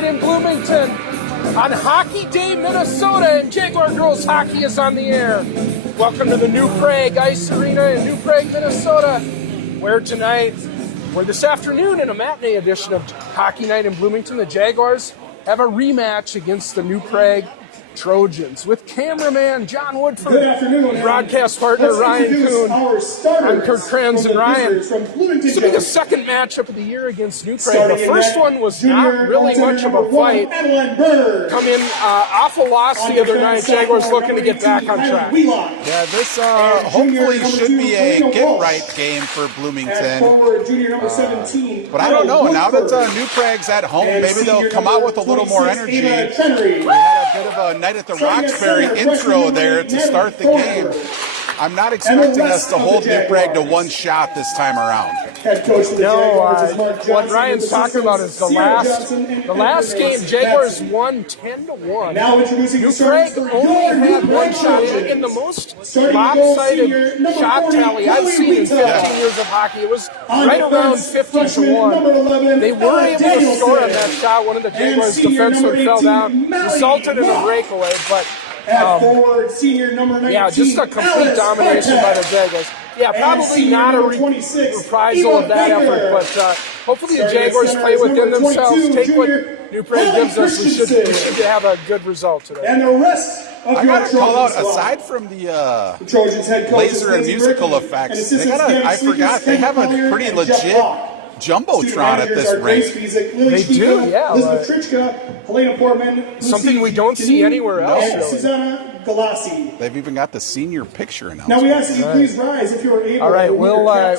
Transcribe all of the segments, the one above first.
night in Bloomington on Hockey Day, Minnesota, and Jaguar Girls Hockey is on the air. Welcome to the New Prague Ice Arena in New Prague, Minnesota, where this afternoon in a matinee edition of Hockey Night in Bloomington, the Jaguars have a rematch against the New Prague Trojans with cameraman John Woodford, broadcast partner Ryan Kuhn. I'm Kirk Kranz and Ryan. This will be the second matchup of the year against New Prague. The first one was not really much of a fight. Come in off a loss the other night. Jaguars looking to get back on track. Yeah, this hopefully should be a get-right game for Bloomington. But I don't know. Now that New Prague's at home, maybe they'll come out with a little more energy. We had a bit of a night at the Roxbury intro there to start the game. I'm not expecting us to hold New Prague to one shot this time around. No, what Ryan's talking about is the last game, Jaguars won 10-1. New Prague only had one shot, and the most lopsided shot tally I've seen in 15 years of hockey. It was right around 50-1. They were able to score on that shot. One of the Jaguars defensemen fell down, resulted in a breakaway, but just a complete domination by the Jaguars. Yeah, probably not a reprisal of that effort, but hopefully the Jaguars play within themselves, take what New Prague gives us. We should have a good result today. And the rest of I got to call out, aside from the laser and musical effects, I forgot, they have a pretty legit Jumbotron at this rink. They do, yeah. Something we don't see anywhere else, really. They've even got the senior picture announcement. Now we ask you to please rise if you are able. All right, we're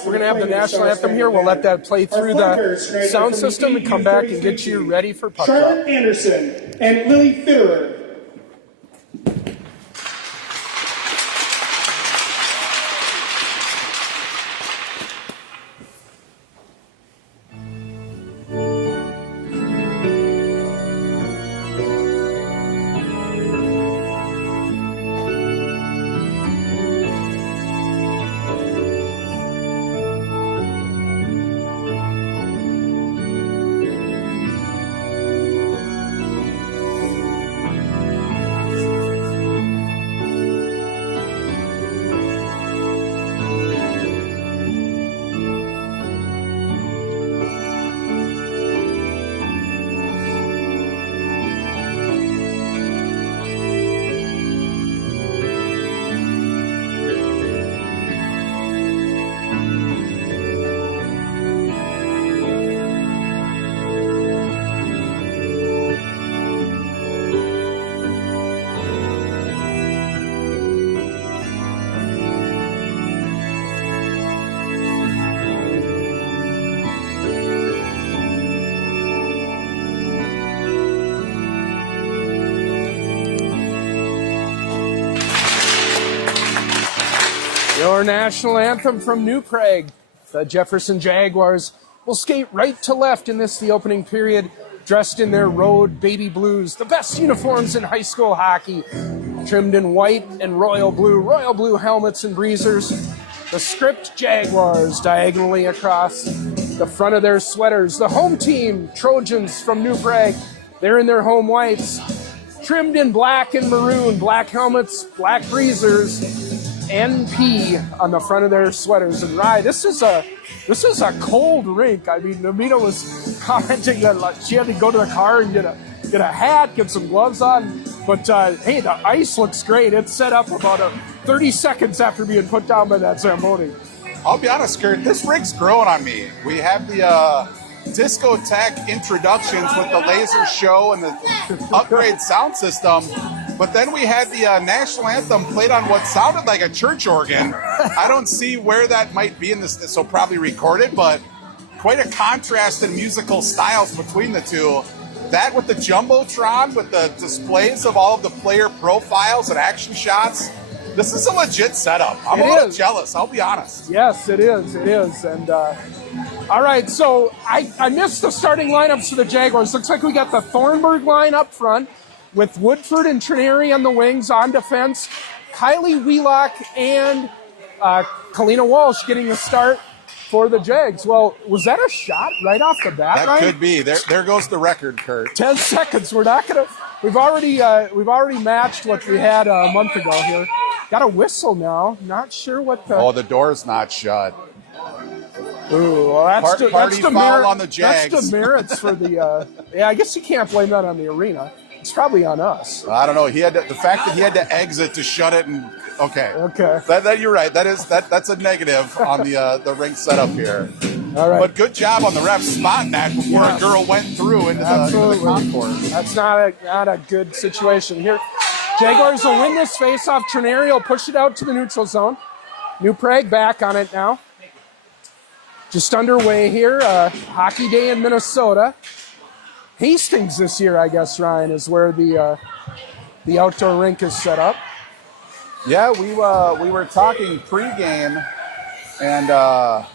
going to have the national anthem here. We'll let that play through the sound system and come back and get you ready for puck drop. Charlotte Anderson and Lily Fitterer. Your national anthem from New Prague. The Jefferson Jaguars will skate right to left in the opening period, dressed in their road baby blues, the best uniforms in high school hockey, trimmed in white and royal blue helmets and breezers. The script Jaguars diagonally across the front of their sweaters. The home team, Trojans from New Prague, they're in their home whites, trimmed in black and maroon, black helmets, black breezers, NP on the front of their sweaters. And Rye, this is a cold rink. I mean, Namita was commenting that she had to go to the car and get a hat, get some gloves on. But hey, the ice looks great. It's set up about 30 seconds after being put down by that Zamboni. I'll be honest, Kurt, this rink's growing on me. We have the discotheque introductions with the laser show and the upgrade sound system. But then we had the national anthem played on what sounded like a church organ. I don't see where that might be in this, so probably recorded, but quite a contrast in musical styles between the two. That with the Jumbotron, with the displays of all of the player profiles and action shots. This is a legit setup. I'm a little jealous, I'll be honest. Yes, it is. And all right, so I missed the starting lineups for the Jaguars. Looks like we got the Thornburg line up front, with Woodford and Trineri on the wings on defense, Kylie Wheelock and Kalina Walsh getting the start for the Jags. Well, was that a shot right off the bat, That Ryan? could be. There goes the record, Kurt. 10 seconds. We're not gonna. We've already matched what we had a month ago here. Got a whistle now. Not sure what the. Oh, the door's not shut. Ooh, well, that's Party the foul on the Jags. That's demerits for the. Yeah, I guess you can't blame that on the arena. It's probably on us. I don't know. The fact that he had to exit to shut it, and okay. That you're right. That's a negative on the ring setup here. All right. But good job on the ref spotting that before a girl went through into the concourse. That's not a good situation here. Jaguars will win this faceoff. Trineri will push it out to the neutral zone. New Prague back on it now. Just underway here. Hockey Day in Minnesota. Hastings this year, I guess, Ryan, is where the outdoor rink is set up. Yeah, we were talking pregame and about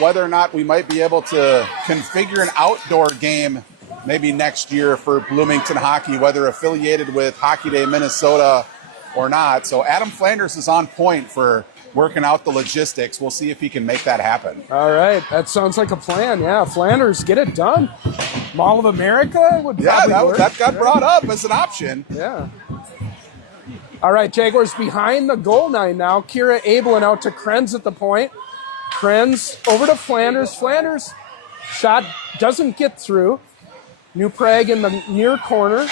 whether or not we might be able to configure an outdoor game maybe next year for Bloomington hockey, whether affiliated with Hockey Day Minnesota or not. So Adam Flanders is on point for working out the logistics. We'll see if he can make that happen. All right. That sounds like a plan. Yeah, Flanders, get it done. Mall of America would probably work. That got brought up as an option. Yeah. All right, Jaguars behind the goal line now. Kira Abelin out to Krenz at the point. Krenz over to Flanders. Flanders shot doesn't get through. New Prague in the near corner.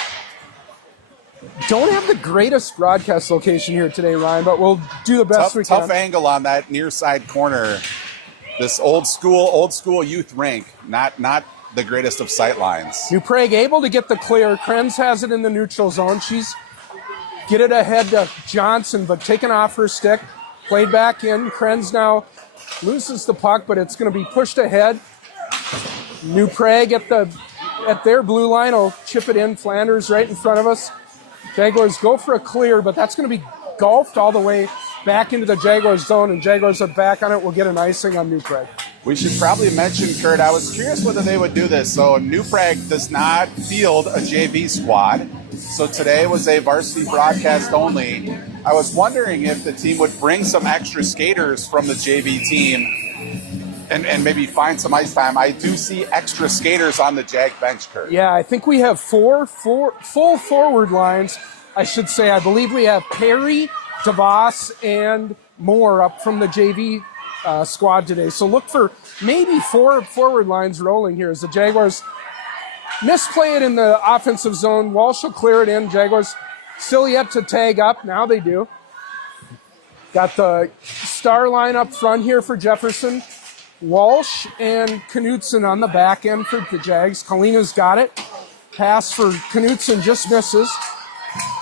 Don't have the greatest broadcast location here today, Ryan, but we'll do the best we can. Tough angle on that near side corner. This old school youth rink. Not the greatest of sight lines. New Prague able to get the clear. Krenz has it in the neutral zone. She's get it ahead to Johnson, but taken off her stick. Played back in. Krenz now loses the puck, but it's going to be pushed ahead. New Prague at their blue line will chip it in. Flanders right in front of us. Jaguars go for a clear, but that's going to be golfed all the way back into the Jaguars zone, and Jaguars are back on it. We'll get an icing on New Prague. We should probably mention, Kurt, I was curious whether they would do this. So New Prague does not field a JV squad. So today was a varsity broadcast only. I was wondering if the team would bring some extra skaters from the JV team and maybe find some ice time. I do see extra skaters on the Jag bench, Kurt. Yeah, I think we have four full forward lines. I should say, I believe we have Perry, DeVos, and Moore up from the JV squad today. So look for maybe 4 forward lines rolling here as the Jaguars misplay it in the offensive zone. Walsh will clear it in. Jaguars still yet to tag up. Now they do. Got the star line up front here for Jefferson. Walsh and Knutson on the back end for the Jags. Kalina's got it. Pass for Knutson just misses.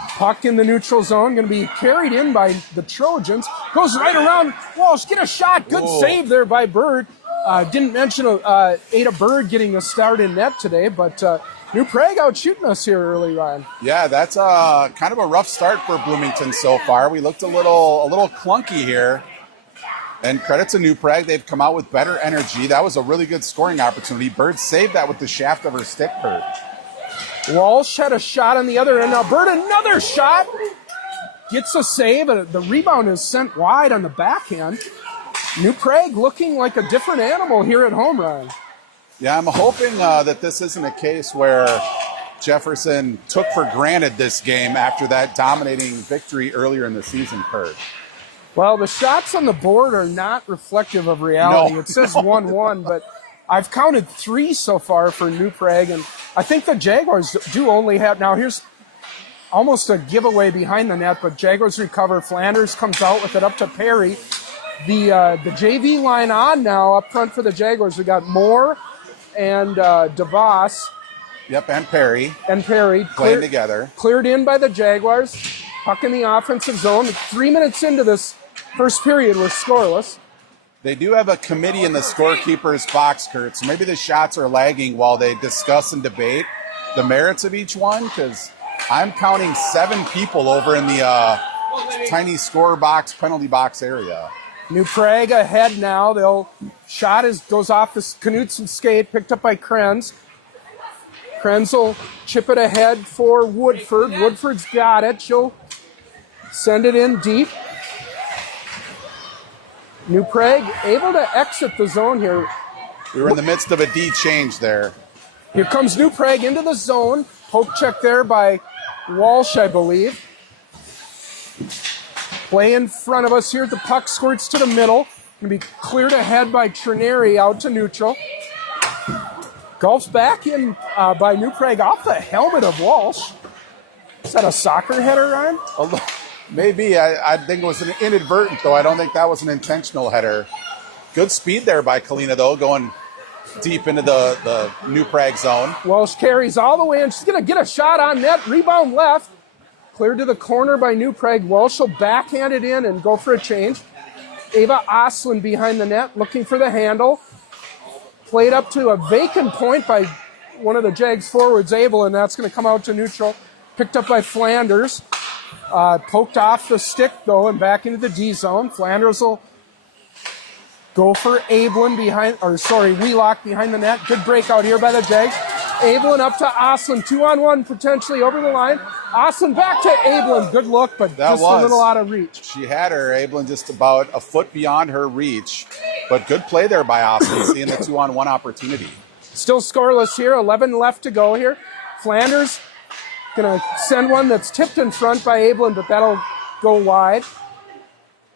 Puck in the neutral zone. Going to be carried in by the Trojans. Goes right around Walsh. Get a shot. Good save there by Bird. Didn't mention Ada Bird getting a start in net today, but New Prague out shooting us here early, Ryan. Yeah, that's kind of a rough start for Bloomington so far. We looked a little clunky here. And credit to New Prague, they've come out with better energy. That was a really good scoring opportunity. Bird saved that with the shaft of her stick, Bird. Walsh had a shot on the other end. Now Bird, another shot. Gets a save. The rebound is sent wide on the backhand. New Prague looking like a different animal here at home, Ryan. Yeah, I'm hoping that this isn't a case where Jefferson took for granted this game after that dominating victory earlier in the season, Bird. Well, the shots on the board are not reflective of reality. No. It says 1-1, but I've counted 3 so far for New Prague, and I think the Jaguars do only have – now here's almost a giveaway behind the net, but Jaguars recover. Flanders comes out with it up to Perry. The JV line on now up front for the Jaguars. We got Moore and DeVos. Yep, and Perry. Playing together. Cleared in by the Jaguars. Puck in the offensive zone. 3 minutes into this first period, we're scoreless. They do have a committee in the scorekeeper's box, Kurt, so maybe the shots are lagging while they discuss and debate the merits of each one, because I'm counting 7 people over in the tiny score box, penalty box area. New Prague ahead now. Goes off the Knutson skate, picked up by Krenz. Krenz will chip it ahead for Woodford. Woodford's got it. She'll send it in deep. New Prague able to exit the zone here. We were in the midst of a D change there. Here comes New Prague into the zone. Poke check there by Walsh, I believe. Play in front of us here. The puck squirts to the middle. Going to be cleared ahead by Trineri out to neutral. Golfs back in by New Prague off the helmet of Walsh. Is that a soccer header, Ryan? Maybe. I think it was an inadvertent, though. I don't think that was an intentional header. Good speed there by Kalina, though, going deep into the New Prague zone. Walsh carries all the way in. She's going to get a shot on net. Rebound left. Cleared to the corner by New Prague. Walsh will backhand it in and go for a change. Ava Oslin behind the net looking for the handle. Played up to a vacant point by one of the Jags forwards, Abel, and that's going to come out to neutral. Picked up by Flanders. Poked off the stick, though, and back into the D zone. Flanders will go for Wheelock behind the net. Good breakout here by the Jags. Abelin up to Oslin. 2-on-1 potentially over the line. Oslin back to Abelin. Good look, but just a little out of reach. She had her. Abelin just about a foot beyond her reach. But good play there by Oslin, seeing the 2-on-1 opportunity. Still scoreless here. 11 left to go here. Flanders going to send one that's tipped in front by Abelin, but that'll go wide.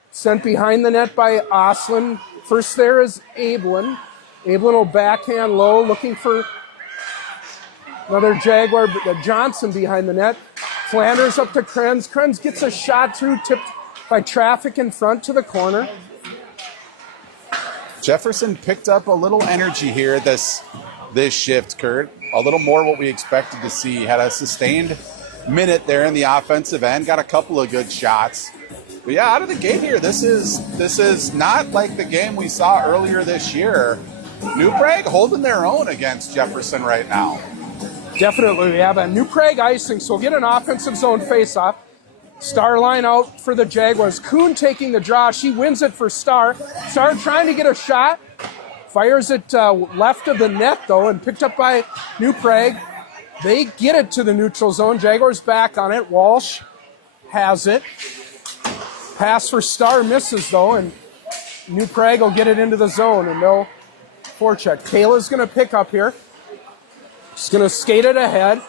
Sent behind the net by Oslin. First there is Abelin. Abelin will backhand low, looking for another Jaguar, Johnson behind the net. Flanders up to Krenz. Krenz gets a shot through, tipped by traffic in front to the corner. Jefferson picked up a little energy here this shift, Kurt. A little more what we expected to see. Had a sustained minute there in the offensive end. Got a couple of good shots. But yeah, out of the gate here, this is not like the game we saw earlier this year. New Prague holding their own against Jefferson right now. Definitely. We have a New Prague icing, so we'll get an offensive zone faceoff. Star line out for the Jaguars. Kuhn taking the draw. She wins it for Star. Star trying to get a shot. Fires it left of the net, though, and picked up by New Prague. They get it to the neutral zone. Jaguars back on it. Walsh has it. Pass for Star misses, though, and New Prague will get it into the zone, and they'll forecheck. Kayla's going to pick up here. She's going to skate it ahead.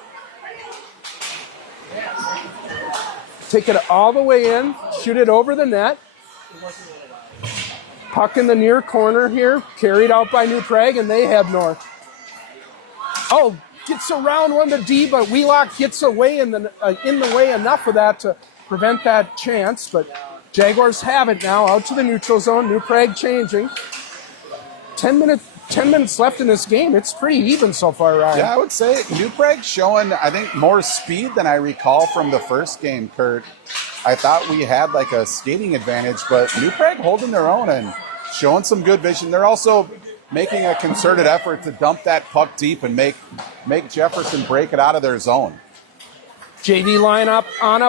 Take it all the way in. Shoot it over the net. Puck in the near corner here. Carried out by New Prague, and they head north. Oh, gets around one to D, but Wheelock gets away in the way enough of that to prevent that chance, but Jaguars have it now out to the neutral zone. New Prague changing. 10 minutes left in this game. It's pretty even so far, Ryan. Yeah, I would say New Prague showing, I think, more speed than I recall from the first game, Kurt. I thought we had like a skating advantage, but New Prague holding their own and showing some good vision. They're also making a concerted effort to dump that puck deep and make Jefferson break it out of their zone. JV line up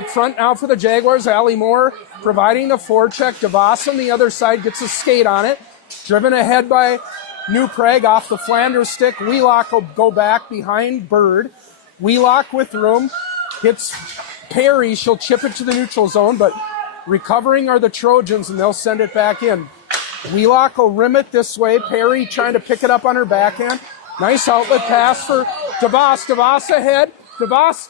front now for the Jaguars. Allie Moore providing the forecheck. DeVos on the other side gets a skate on it. Driven ahead by New Prague off the Flanders stick. Wheelock will go back behind Bird. Wheelock with room. Hits Perry. She'll chip it to the neutral zone, but recovering are the Trojans, and they'll send it back in. Wheelock will rim it this way. Perry trying to pick it up on her backhand. Nice outlet pass for DeVos. DeVos ahead. DeVos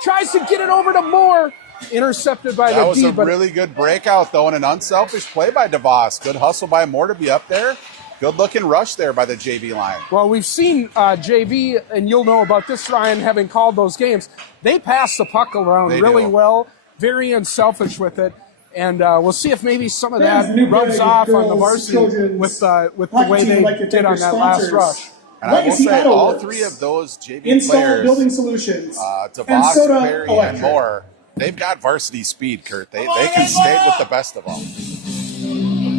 tries to get it over to Moore. Intercepted by the D. That was a really good breakout, though, and an unselfish play by DeVos. Good hustle by Moore to be up there. Good-looking rush there by the JV line. Well, we've seen JV, and you'll know about this, Ryan, having called those games. They pass the puck around really well, very unselfish with it, and we'll see if maybe some of that rubs off on the varsity with the way they did on that last rush. And I will say all three of those JV players, building solutions, DeVos, Perry, and Moore, they've got varsity speed, Kurt. They can skate with the best of them.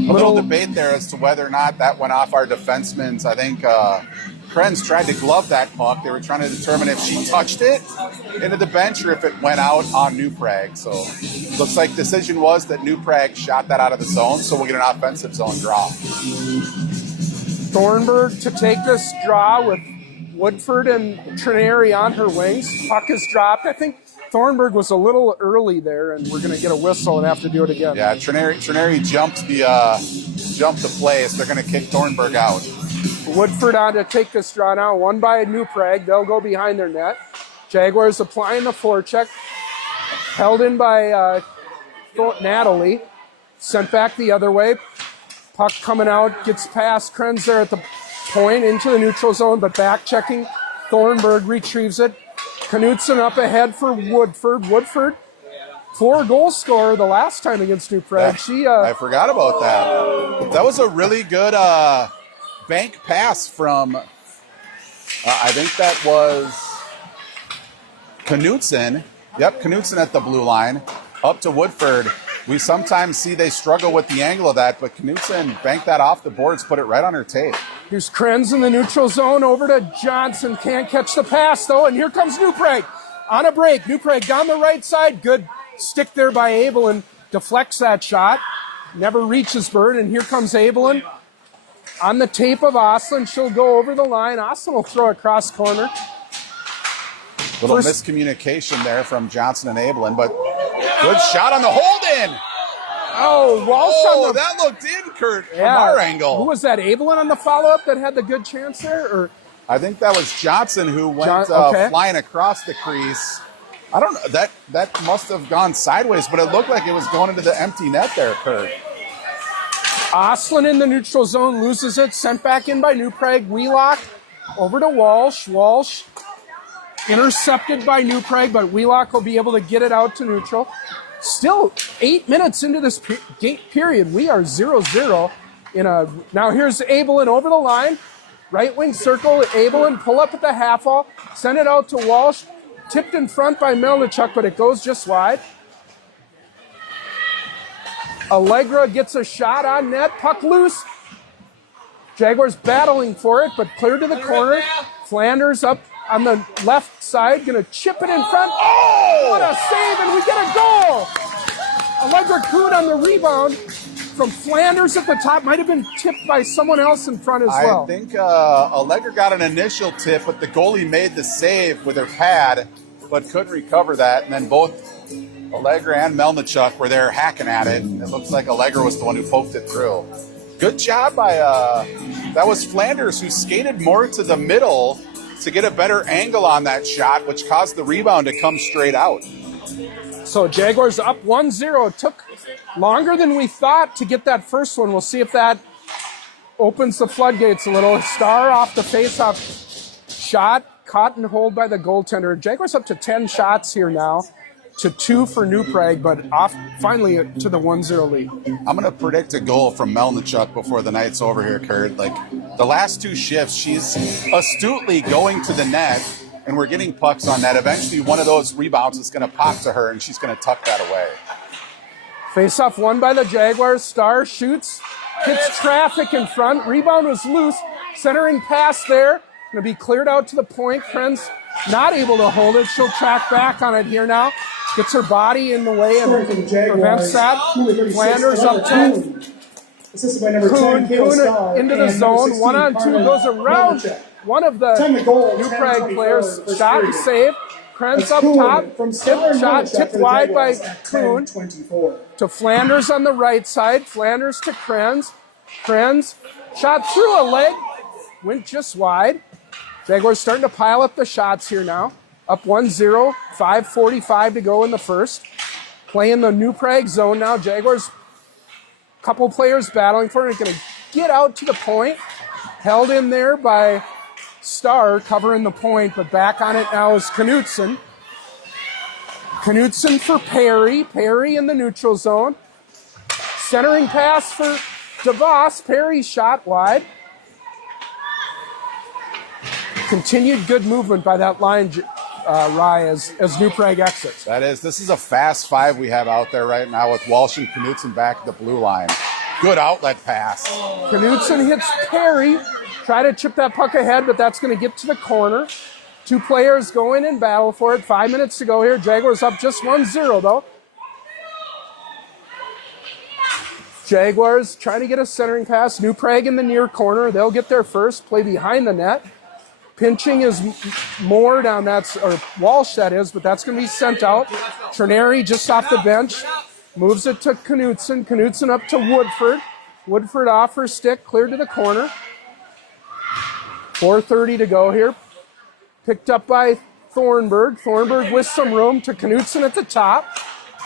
A little debate there as to whether or not that went off our defensemen's. I think Krenz tried to glove that puck. They were trying to determine if she touched it into the bench or if it went out on New Prague. So looks like decision was that New Prague shot that out of the zone, so we'll get an offensive zone draw. Thornburg to take this draw with Woodford and Trineri on her wings. Puck is dropped. I think Thornburg was a little early there, and we're going to get a whistle and have to do it again. Yeah, Trineri jumped jump the play, so they're going to kick Thornburg out. Woodford on to take this draw now. One by New Prague. They'll go behind their net. Jaguars applying the forecheck. Held in by Natalie. Sent back the other way. Puck coming out. Gets past Krenz there at the point into the neutral zone, but back checking. Thornburg retrieves it. Knutson up ahead for Woodford. Woodford, 4-goal scorer the last time against New Prague. I forgot about that. That was a really good bank pass from, I think that was Knutson. Yep, Knutson at the blue line. Up to Woodford. We sometimes see they struggle with the angle of that, but Knutson banked that off the boards, put it right on her tape. Here's Krenz in the neutral zone over to Johnson. Can't catch the pass, though, and here comes New Prague on a break. New Prague down the right side. Good stick there by Abelin. Deflects that shot. Never reaches Bird, and here comes Abelin on the tape of Oslin. She'll go over the line. Oslin will throw across corner. Little miscommunication there from Johnson and Abelin, but good shot on the hold-in. Oh, Walsh on the... that looked in, Kurt, from our angle. Who was that, Abelin on the follow-up that had the good chance there? Or I think that was Johnson who went flying across the crease. I don't know. That must have gone sideways, but it looked like it was going into the empty net there, Kurt. Oslin in the neutral zone, loses it, sent back in by New Prague. Wheelock over to Walsh. Walsh intercepted by New Prague, but Wheelock will be able to get it out to neutral. Still 8 minutes into this period. We are 0-0 now here's Abelin over the line. Right wing circle, Abelin pull up at the half wall, send it out to Walsh. Tipped in front by Melnichuk, but it goes just wide. Allegra gets a shot on net, puck loose. Jaguars battling for it, but clear to the corner. Flanders up on the left side, gonna chip it in front. Oh, what a save, and we get a goal! Allegra Kuhn on the rebound from Flanders at the top. Might have been tipped by someone else in front as well. I think Allegra got an initial tip, but the goalie made the save with her pad, but couldn't recover that. And then both Allegra and Melnichuk were there hacking at it. It looks like Allegra was the one who poked it through. Good job by, that was Flanders who skated more to the middle to get a better angle on that shot, which caused the rebound to come straight out. So Jaguars up 1-0. Took longer than we thought to get that first one. We'll see if that opens the floodgates a little. Star off the face-off shot, caught and hold by the goaltender. Jaguars up to 10 shots here now, to 2 for New Prague, but off finally to the 1-0 lead. I'm going to predict a goal from Melnichuk before the night's over here, Kurt. Like, the last 2 shifts, she's astutely going to the net, and we're getting pucks on net. Eventually, one of those rebounds is going to pop to her, and she's going to tuck that away. Face-off won by the Jaguars. Star shoots, hits traffic in front. Rebound was loose. Centering pass there. Going to be cleared out to the point. Krenz not able to hold it. She'll track back on it here now. Gets her body in the way and prevents that. Flanders up 10. Assisted by number 10, Kuhn into the zone. 1-on-2 goes around one of the New Prague players. Shot and save. Krenz up top. Tip shot tipped wide by Kuhn to Flanders on the right side. Flanders to Krenz. Krenz shot through a leg. Went just wide. Jaguars starting to pile up the shots here now. Up 1-0, 5:45 to go in the first. Playing the New Prague zone now. Jaguars, couple players battling for it. Going to get out to the point. Held in there by Star, covering the point, but back on it now is Knutson. Knutson for Perry. Perry in the neutral zone. Centering pass for DeVos. Perry shot wide. Continued good movement by that line, Rye, as New Prague exits. This is a fast 5 we have out there right now with Walsh and Knutson back at the blue line. Good outlet pass. Knutson hits Perry. Try to chip that puck ahead, but that's going to get to the corner. 2 players go in and battle for it. 5 minutes to go here. Jaguars up just 1-0, though. Jaguars trying to get a centering pass. New Prague in the near corner. They'll get there first. Play behind the net. Pinching is Moore down or Walsh that is, but that's going to be sent out. Trineri just off the bench. Moves it to Knutson. Knutson up to Woodford. Woodford off her stick, cleared to the corner. 4:30 to go here. Picked up by Thornburg. Thornburg with some room to Knutson at the top.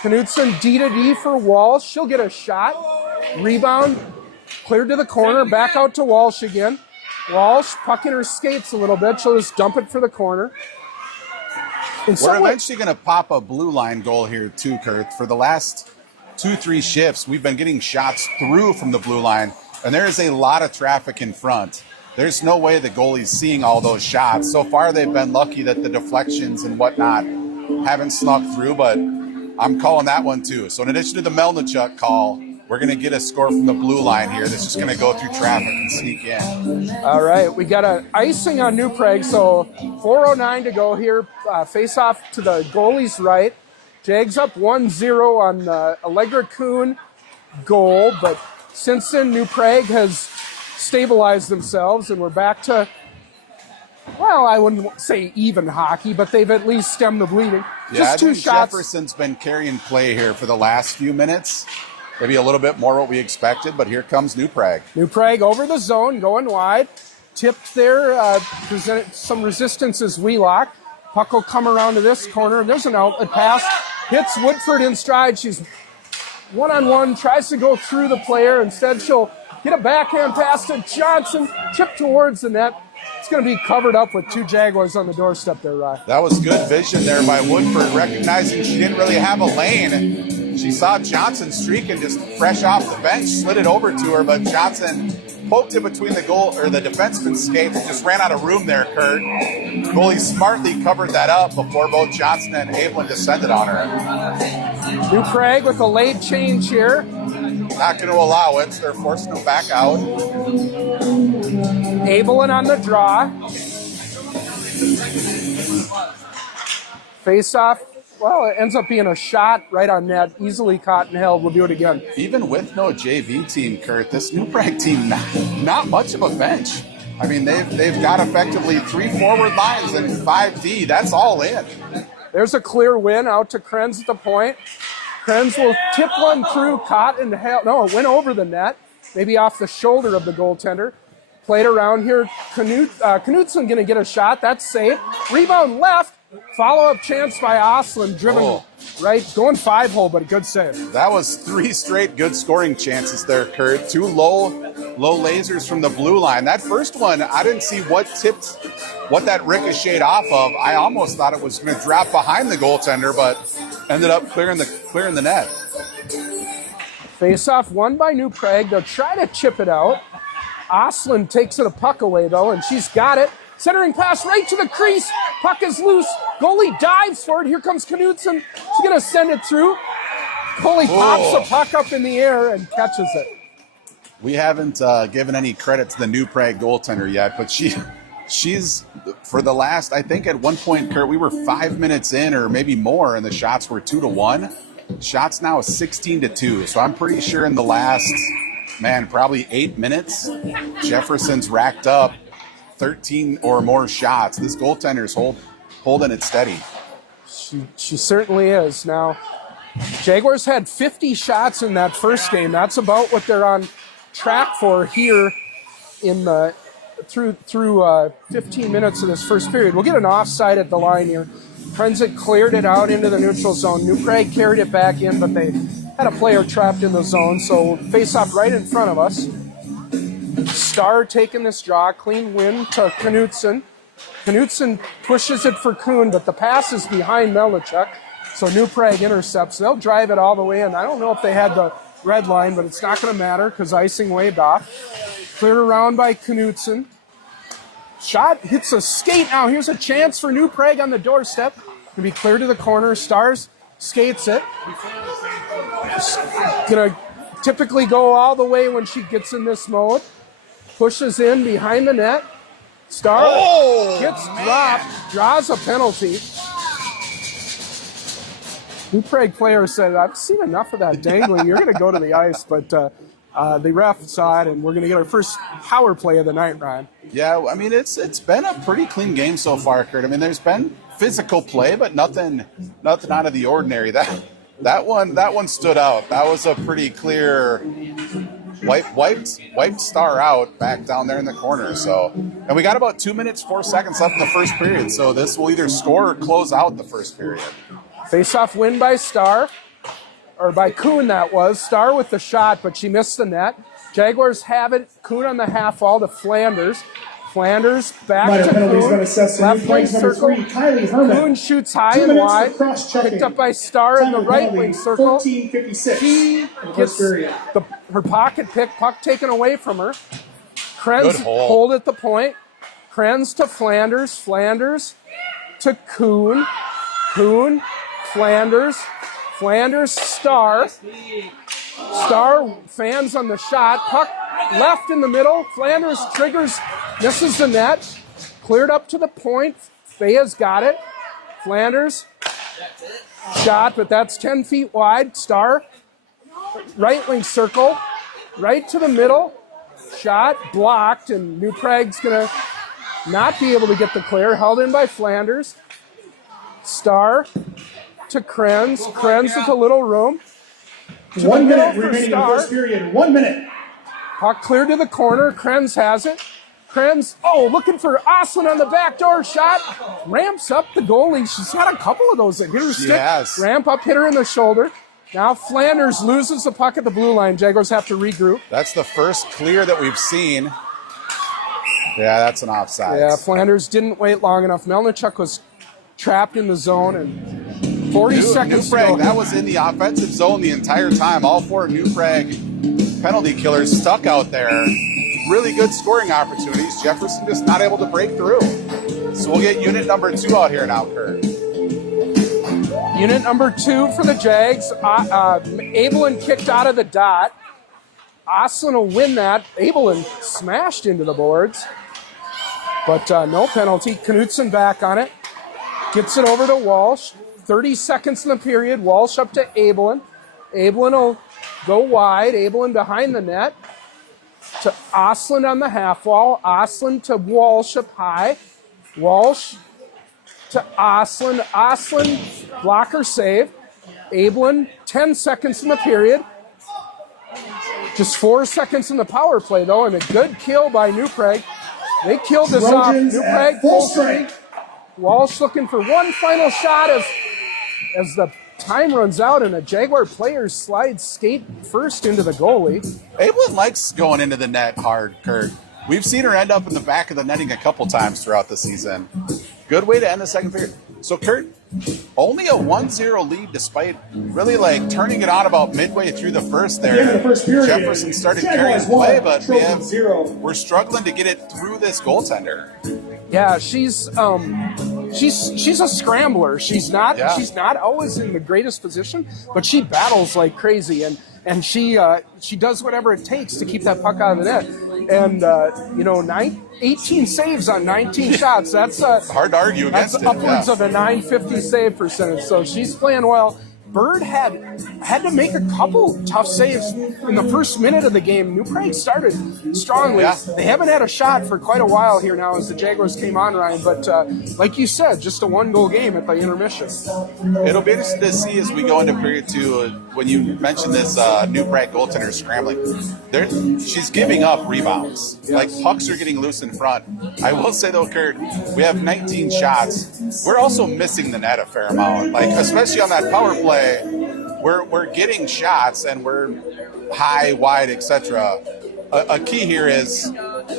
Knutson D to D for Walsh. She'll get a shot. Rebound, cleared to the corner, back out to Walsh again. Walsh pucking her skates a little bit. She'll just dump it for the corner. We're eventually going to pop a blue line goal here too, Kurt. For the last 2-3 shifts, we've been getting shots through from the blue line, and there is a lot of traffic in front. There's no way the goalie's seeing all those shots. So far, they've been lucky that the deflections and whatnot haven't snuck through, but I'm calling that one too. So in addition to the Melnichuk call, we're going to get a score from the blue line here that's just going to go through traffic and sneak in. All right, we got an icing on New Prague, so 4:09 to go here. Face off to the goalie's right. Jags up 1-0 on the Allegra Kuhn goal, but since then New Prague has stabilized themselves, and we're back to, well, I wouldn't say even hockey, but they've at least stemmed the bleeding. Yeah, Just two shots. Jefferson's been carrying play here for the last few minutes. Maybe a little bit more what we expected, but here comes New Prague. New Prague over the zone, going wide. Tipped there, presented some resistance as Wheelock. Puck will come around to this corner. There's an outlet pass. Hits Woodford in stride. She's one-on-one, tries to go through the player. Instead, she'll get a backhand pass to Johnson, chip towards the net. It's going to be covered up with two Jaguars on the doorstep there, Ryan. That was good vision there by Woodford, recognizing she didn't really have a lane. She saw Johnson streaking just fresh off the bench, slid it over to her, but Johnson poked it between the goal or the defenseman's skates and just ran out of room there, Kurt. Goalie smartly covered that up before both Johnson and Haviland descended on her. New Prague with a late change here. Not going to allow it, so they're forcing them back out. Haviland on the draw. Face off. Well, it ends up being a shot right on net, easily caught and held. We'll do it again. Even with no JV team, Kurt, this New Prague team, not much of a bench. I mean, they've got effectively 3 forward lines and 5D. That's all in. There's a clear win out to Krenz at the point. Krenz will tip one through, caught and held. No, it went over the net, maybe off the shoulder of the goaltender. Played around here. Knutson going to get a shot. That's safe. Rebound left. Follow-up chance by Oslin, driven right, going 5-hole, but a good save. That was 3 straight good scoring chances there, Kurt. 2 low lasers from the blue line. That first one, I didn't see what that ricocheted off of. I almost thought it was going to drop behind the goaltender, but ended up clearing the net. Face-off won by New Prague. They'll try to chip it out. Oslin takes it a puck away, though, and she's got it. Centering pass right to the crease. Puck is loose. Goalie dives for it. Here comes Knutson. She's going to send it through. Goalie pops the puck up in the air and catches it. We haven't given any credit to the New Prague goaltender yet, but she's for the last, I think at one point, Kurt, we were 5 minutes in or maybe more, and the shots were 2-1. Shots now 16-2. So I'm pretty sure in the last, probably 8 minutes, Jefferson's racked up 13 or more shots. This goaltender's holding it steady. She certainly is. Now, Jaguars had 50 shots in that first game. That's about what they're on track for here in the through 15 minutes of this first period. We'll get an offside at the line here. Krenzik cleared it out into the neutral zone. New Prague carried it back in, but they had a player trapped in the zone, so face off right in front of us. Starr taking this draw, clean win to Knutson. Knutson pushes it for Kuhn, but the pass is behind Melnichuk, so New Prague intercepts. They'll drive it all the way in. I don't know if they had the red line, but it's not going to matter because icing waved off. Cleared around by Knutson. Shot hits a skate now. Here's a chance for New Prague on the doorstep. Going to be cleared to the corner. Stars skates it. Going to typically go all the way when she gets in this mode. Pushes in behind the net. Star gets dropped, draws a penalty. New Prague player said, I've seen enough of that dangling. You're going to go to the ice, but the ref saw it, and we're going to get our first power play of the night, Ryan. Yeah, I mean, it's been a pretty clean game so far, Kurt. I mean, there's been physical play, but nothing out of the ordinary. That one stood out. That was a pretty clear wiped Star out back down there in the corner. So, and we got about 2 minutes, 4 seconds left in the first period. So this will either score or close out the first period. Face-off win by Star, or by Kuhn that was. Star with the shot, but she missed the net. Jaguars have it. Kuhn on the half wall to Flanders. Flanders back to Kuhn. Left wing circle. Kuhn shoots high and wide. Picked up by Star in the right wing circle. She gets her pocket pick. Puck taken away from her. Krenz hold at the point. Krenz to Flanders. Flanders to Kuhn. Kuhn. Flanders. Flanders. Star. Star fans on the shot. Puck left in the middle. Flanders triggers. Misses the net. Cleared up to the point. Thea's got it. Flanders. Shot, but that's 10 feet wide. Star. Right wing circle. Right to the middle. Shot. Blocked. And New Prague's going to not be able to get the clear. Held in by Flanders. Star to Krenz. Krenz with a little room. To 1 minute remaining in the first period. 1 minute. Puck cleared to the corner. Krenz has it. Krenz, looking for Oslin on the back door shot. Ramps up the goalie. She's had a couple of those that hit her stick. Ramp up, hit her in the shoulder. Now Flanders loses the puck at the blue line. Jaguars have to regroup. That's the first clear that we've seen. Yeah, that's an offside. Yeah, Flanders didn't wait long enough. Melnichuk was trapped in the zone, and 40 seconds New Prague, to go. that was in the offensive zone the entire time. All four New Prague penalty killers stuck out there. Really good scoring opportunities. Jefferson just not able to break through. So we'll get unit number 2 out here now, Kurt. Unit number 2 for the Jags. Abelin kicked out of the dot. Oslin will win that. Abelin smashed into the boards. But no penalty. Knutson back on it. Gets it over to Walsh. 30 seconds in the period. Walsh up to Abelin. Abelin will go wide. Abelin behind the net. To Oslin on the half wall. Oslin to Walsh up high. Walsh to Oslin. Oslin, blocker save. Abelin, 10 seconds in the period. Just 4 seconds in the power play, though, and a good kill by New Prague. They killed this off. New Prague full strength. Walsh looking for one final shot as the time runs out and a Jaguar player slides skate first into the goalie. Abelin likes going into the net hard, Kurt. We've seen her end up in the back of the netting a couple times throughout the season. Good way to end the second period. So, Kurt, only a 1-0 lead despite really turning it on about midway through the first there. The first period, Jefferson started carrying play, but we're struggling to get it through this goaltender. Yeah, she's a scrambler. She's not always in the greatest position, but she battles like crazy, and she does whatever it takes to keep that puck out of the net. And 18 saves on 19 shots. That's hard to argue against. That's upwards of a 950 save percentage. So she's playing well. Bird had to make a couple tough saves in the first minute of the game. New Prague started strongly. Yeah. They haven't had a shot for quite a while here now as the Jaguars came on, Ryan. But like you said, just a 1-goal game at the intermission. It'll be interesting to see as we go into period 2. When you mentioned this New Prague goaltender scrambling, she's giving up rebounds. Yes. Pucks are getting loose in front. I will say, though, Kurt, we have 19 shots. We're also missing the net a fair amount. Especially on that power play, we're getting shots and we're high, wide, etc. A key here is,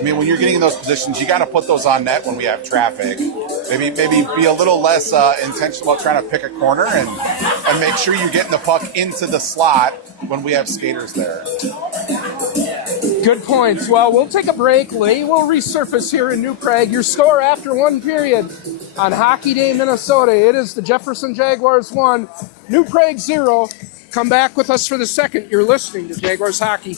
when you're getting in those positions, you got to put those on net when we have traffic. Maybe be a little less intentional about trying to pick a corner and make sure you're getting the puck into the slot when we have skaters there. Good points. Well, we'll take a break. Lee will resurface here in New Prague. Your score after one period on Hockey Day, Minnesota. It is the Jefferson Jaguars 1, New Prague 0. Come back with us for the second. You're listening to Jaguars Hockey.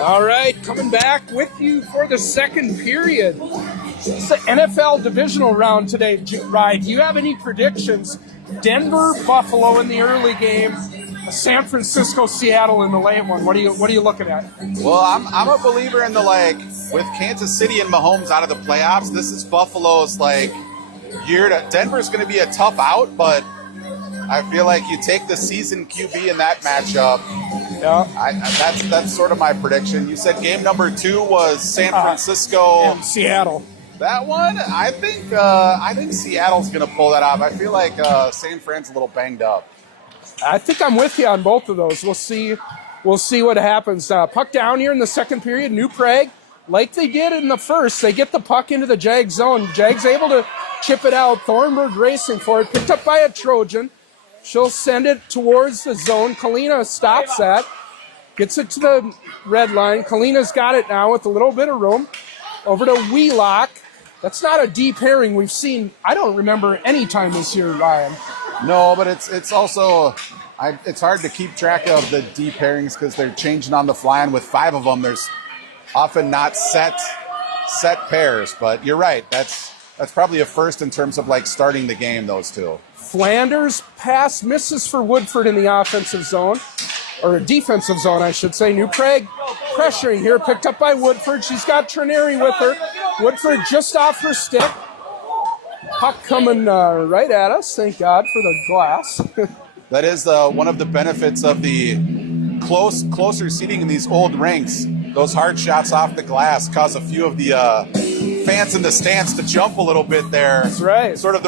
All right, coming back with you for the second period. It's the NFL divisional round today, Ryan. Do you have any predictions? Denver, Buffalo in the early game, San Francisco, Seattle in the late one. What are you looking at? Well, I'm a believer in with Kansas City and Mahomes out of the playoffs. This is Buffalo's year to. Denver's going to be a tough out, but I feel like you take the seasoned QB in that matchup. Yeah, that's sort of my prediction. You said game number 2 was San Francisco and Seattle. That one, I think Seattle's going to pull that off. I feel like San Fran's a little banged up. I think I'm with you on both of those. We'll see what happens. Puck down here in the second period. New Prague, like they did in the first, they get the puck into the Jag zone. Jag's able to chip it out. Thornburg racing for it, picked up by a Trojan. She'll send it towards the zone. Kalina stops that, gets it to the red line. Kalina's got it now with a little bit of room. Over to Wheelock. That's not a deep pairing we've seen. I don't remember any time this year, Ryan. No, but it's also it's hard to keep track of the deep pairings because they're changing on the fly, and with 5 of them, there's often not set pairs. But you're right. That's probably a first in terms of starting the game. Those two. Flanders pass misses for Woodford in the offensive zone, or defensive zone, I should say. New Prague pressuring here, picked up by Woodford. She's got Trineri with her. Woodford just off her stick. Puck coming right at us. Thank God for the glass. That is one of the benefits of the closer seating in these old rinks. Those hard shots off the glass cause a few of the fans in the stands to jump a little bit there. That's right. Sort of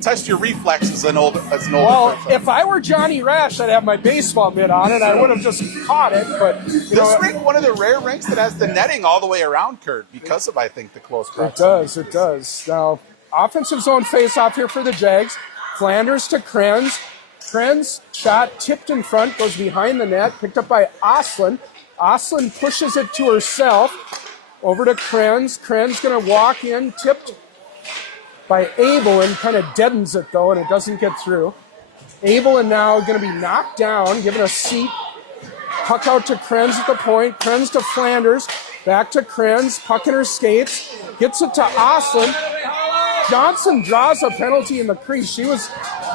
test your reflexes as an old. Well, if I were Johnny Rash, I'd have my baseball mitt on and I would have just caught it. But this rink, one of the rare rinks that has the netting all the way around, Kurt, because of I think the close proximity. It does. Now, offensive zone face-off here for the Jags. Flanders to Krenz. Krenz shot tipped in front, goes behind the net, picked up by Oslin. Oslin pushes it to herself. Over to Krenz. Krenz going to walk in, tipped by Abelin, kind of deadens it though, and it doesn't get through. Abelin now going to be knocked down, given a seat. Puck out to Krenz at the point. Krenz to Flanders. Back to Krenz. Puck in her skates. Gets it to Oslin. Johnson draws a penalty in the crease. She was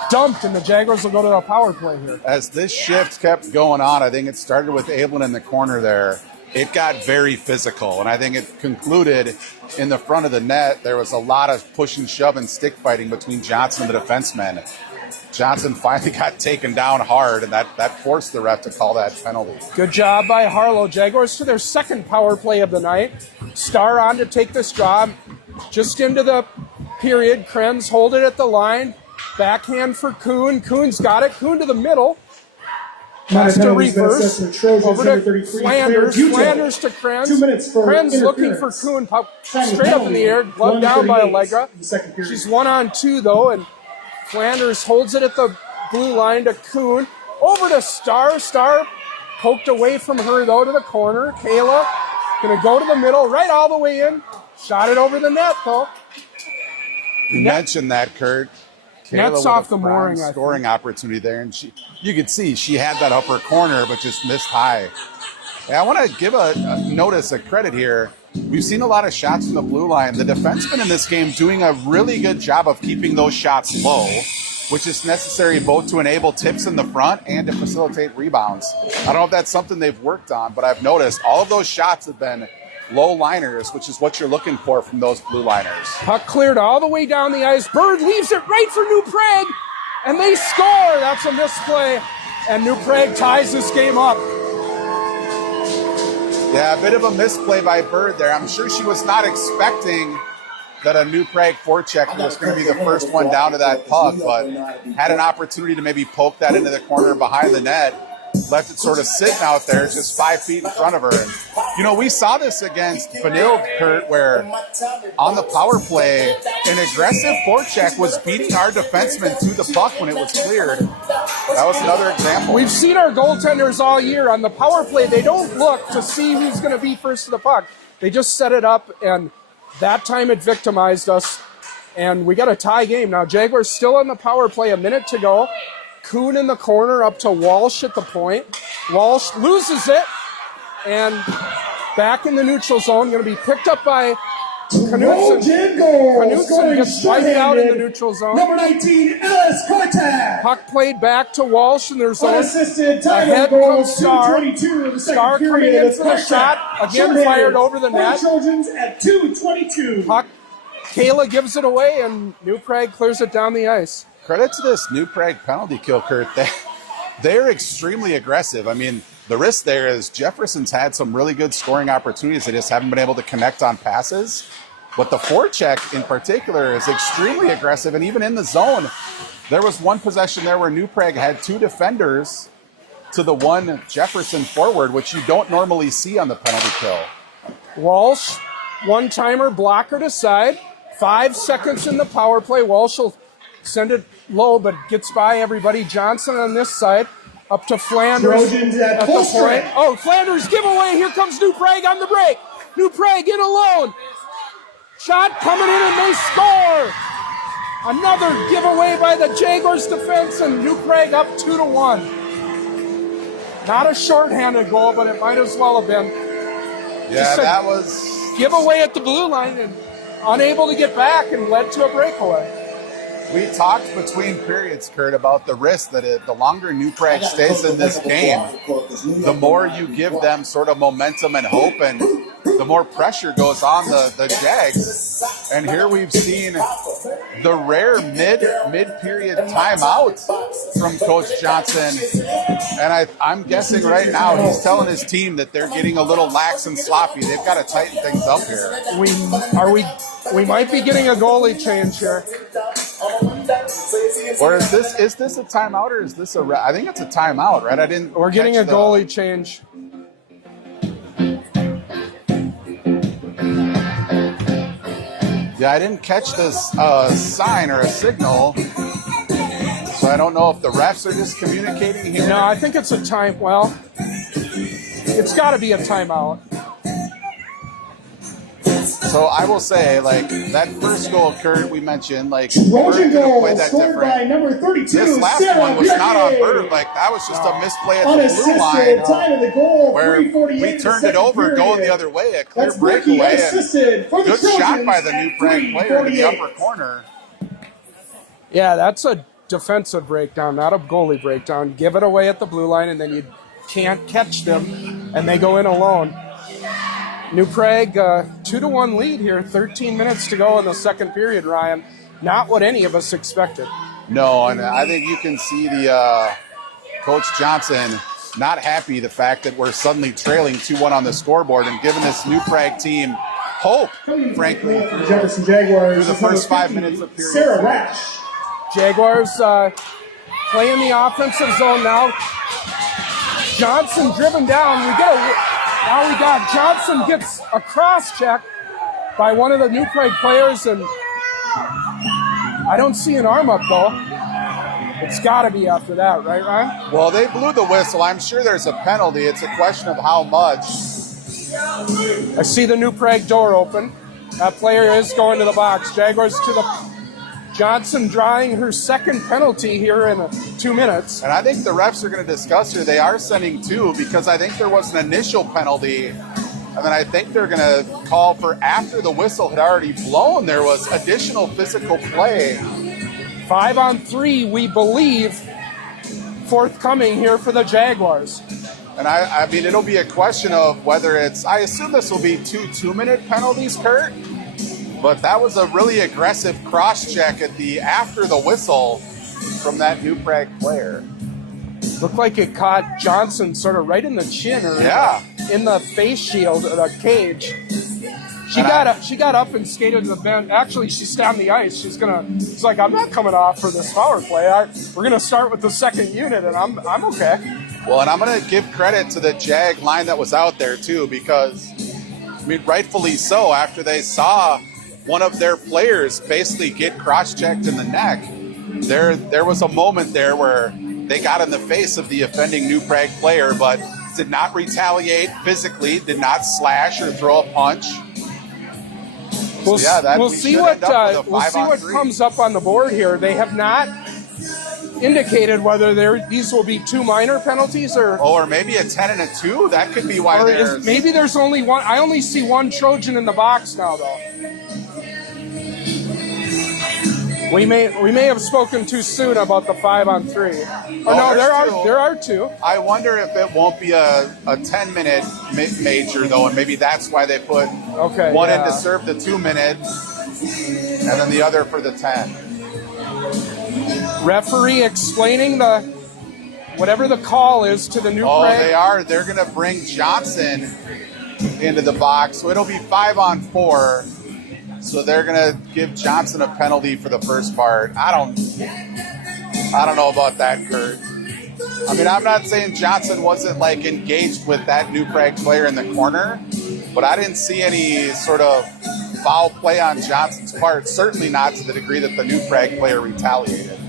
dumped, and the Jaguars will go to the power play here. As this shift kept going on, I think it started with Abelin in the corner there. It got very physical, and I think it concluded in the front of the net. There was a lot of push and shove and stick fighting between Johnson and the defensemen. Johnson finally got taken down hard, and that forced the ref to call that penalty. Good job by Harlow. Jaguars to their second power play of the night. Star on to take this draw. Just into the period. Krenz hold it at the line. Backhand for Kuhn. Kuhn's got it. Kuhn to the middle. Has to reverse. Over to Flanders. Flanders to Krenz. Krenz looking for Kuhn. Straight up in the air. Gloved down by Allegra. She's 1-on-2 though, and Flanders holds it at the blue line to Kuhn. Over to Star. Star poked away from her though to the corner. Kayla going to go to the middle. Right all the way in. Shot it over the net though. You mentioned that, Kurt. Net's off the mooring. Scoring opportunity there, and you could see she had that upper corner, but just missed high. Yeah, I want to give a credit here. We've seen a lot of shots from the blue line. The defensemen in this game doing a really good job of keeping those shots low, which is necessary both to enable tips in the front and to facilitate rebounds. I don't know if that's something they've worked on, but I've noticed all of those shots have been low liners, which is what you're looking for from those blue liners. Puck cleared all the way down the ice. Bird leaves it right for New Prague, and they score. That's a misplay, and New Prague ties this game up. Yeah, a bit of a misplay by Bird there. I'm sure she was not expecting that a New Prague forecheck was going to be the first one down to that puck, but had an opportunity to maybe poke that into the corner behind the net. Left it sort of sitting out there just 5 feet in front of her. And, we saw this against Vanille, Kurt, where on the power play, an aggressive forecheck was beating our defenseman to the puck when it was cleared. That was another example. We've seen our goaltenders all year on the power play. They don't look to see who's going to be first to the puck. They just set it up, and that time it victimized us. And we got a tie game. Now, Jaguars still on the power play, a minute to go. Kuhn in the corner up to Walsh at the point. Walsh loses it, and back in the neutral zone, going to be picked up by Knutson. Trojan goal. Knutson Scoring gets wiped out in the shorthanded. neutral zone. Number 19, Ellis Kortak. Puck played back to Walsh in their zone. Unassisted time Ahead of goal, comes Starr. 2:22 of the second Starr coming period. in for the shot. Again fired over the net. Trojans at 2:22. Puck, Kayla gives it away, and New Prague clears it down the ice. Credit to this New Prague penalty kill, Kurt. They're extremely aggressive. I mean, the risk there is Jefferson's had some really good scoring opportunities. They just haven't been able to connect on passes. But the forecheck in particular is extremely aggressive. And even in the zone, there was one possession there where New Prague had two defenders to the one Jefferson forward, which you don't normally see on the penalty kill. Walsh, one-timer, blocker to side. 5 seconds in the power play. Walsh will send it low, but gets by everybody. Johnson on this side. Up to Flanders. Trojans at the full point. strength. Oh, Flanders giveaway. Here comes New Prague on the break. New Prague in alone. Shot coming in and they score. Another giveaway by the Jaguars defense, and New Prague up 2-1. Not a shorthanded goal, but it might as well have been. Yeah, that was Giveaway at the blue line and unable to get back and led to a breakaway. We talked between periods, Kurt, about the risk that the longer New Prague stays in this game, the more you give them sort of momentum and hope, and the more pressure goes on the Jags. And here we've seen the rare mid-period timeout from Coach Johnson. And I'm guessing right now he's telling his team that they're getting a little lax and sloppy. They've got to tighten things up here. We might be getting a goalie change here. Or is this a timeout, or is this I think it's a timeout, right? We're getting a goalie change. Yeah, I didn't catch this sign or a signal, so I don't know if the refs are just communicating here. No, I think it's a time. Well, it's got to be a timeout. So I will say, like, that first goal, Kurt, we mentioned, like, Trojan Bird could have goal played that scored by different. number 32. This last Sarah one was not on Bierke. Bird. Like, that was just a misplay at the blue Unassisted line time of the goal, where 3:48 we of the turned it second over period. going the other way, a clear That's Bierke breakaway, and unassisted for the good shot Trojans by the New at Prague player in the 3:48. upper corner. Yeah, that's a defensive breakdown, not a goalie breakdown. Give it away at the blue line, and then you can't catch them, and they go in alone. New Prague, 2-1 lead here, 13 minutes to go in the second period, Ryan. Not what any of us expected. No, and I think you can see the Coach Johnson not happy the fact that we're suddenly trailing 2-1 on the scoreboard and giving this New Prague team hope, frankly, For the Jefferson Jaguars, through the is number first 5 50, minutes of period. Sarah Rash. Jaguars playing the offensive zone now. Johnson driven down. Now we got Johnson gets a cross check by one of the New Prague players, and I don't see an arm up though. It's got to be after that, right, Ryan? Well, they blew the whistle. I'm sure there's a penalty. It's a question of how much. I see the New Prague door open. That player is going to the box. Jaguars to the Johnson drawing her second penalty here in 2 minutes. And I think the refs are going to discuss here. They are sending two because I think there was an initial penalty. And then I think they're going to call for, after the whistle had already blown, there was additional physical play. 5-on-3, we believe, forthcoming here for the Jaguars. And I mean, it'll be a question of whether I assume this will be 2 2-minute penalties, Kurt. But that was a really aggressive cross-check after the whistle from that New Prague player. Looked like it caught Johnson sort of right in the chin or in the face shield of the cage. She got up and skated to the bench. Actually, she stayed on the ice. She's like, I'm not coming off for this power play. We're gonna start with the second unit, and I'm okay. Well, and I'm gonna give credit to the Jag line that was out there too, because I mean, rightfully so. After they saw one of their players basically get cross-checked in the neck, there was a moment there where they got in the face of the offending New Prague player, but did not retaliate physically, did not slash or throw a punch. We'll see what comes up on the board here. They have not indicated whether these will be 2 minor penalties or maybe a 10 and a 2. That could be why maybe there's only one. I only see one Trojan in the box now, though. We may have spoken too soon about the 5-on-3. There are 2. I wonder if it won't be a 10-minute major though, and maybe that's why they put one in to serve the 2 minutes, and then the other for the 10. Referee explaining whatever the call is to the new Prague. They are. They're going to bring Johnson into the box, so it'll be 5-on-4. So they're going to give Johnson a penalty for the first part. I don't know about that, Kurt. I mean, I'm not saying Johnson wasn't like engaged with that New Prague player in the corner, but I didn't see any sort of foul play on Johnson's part. Certainly not to the degree that the New Prague player retaliated.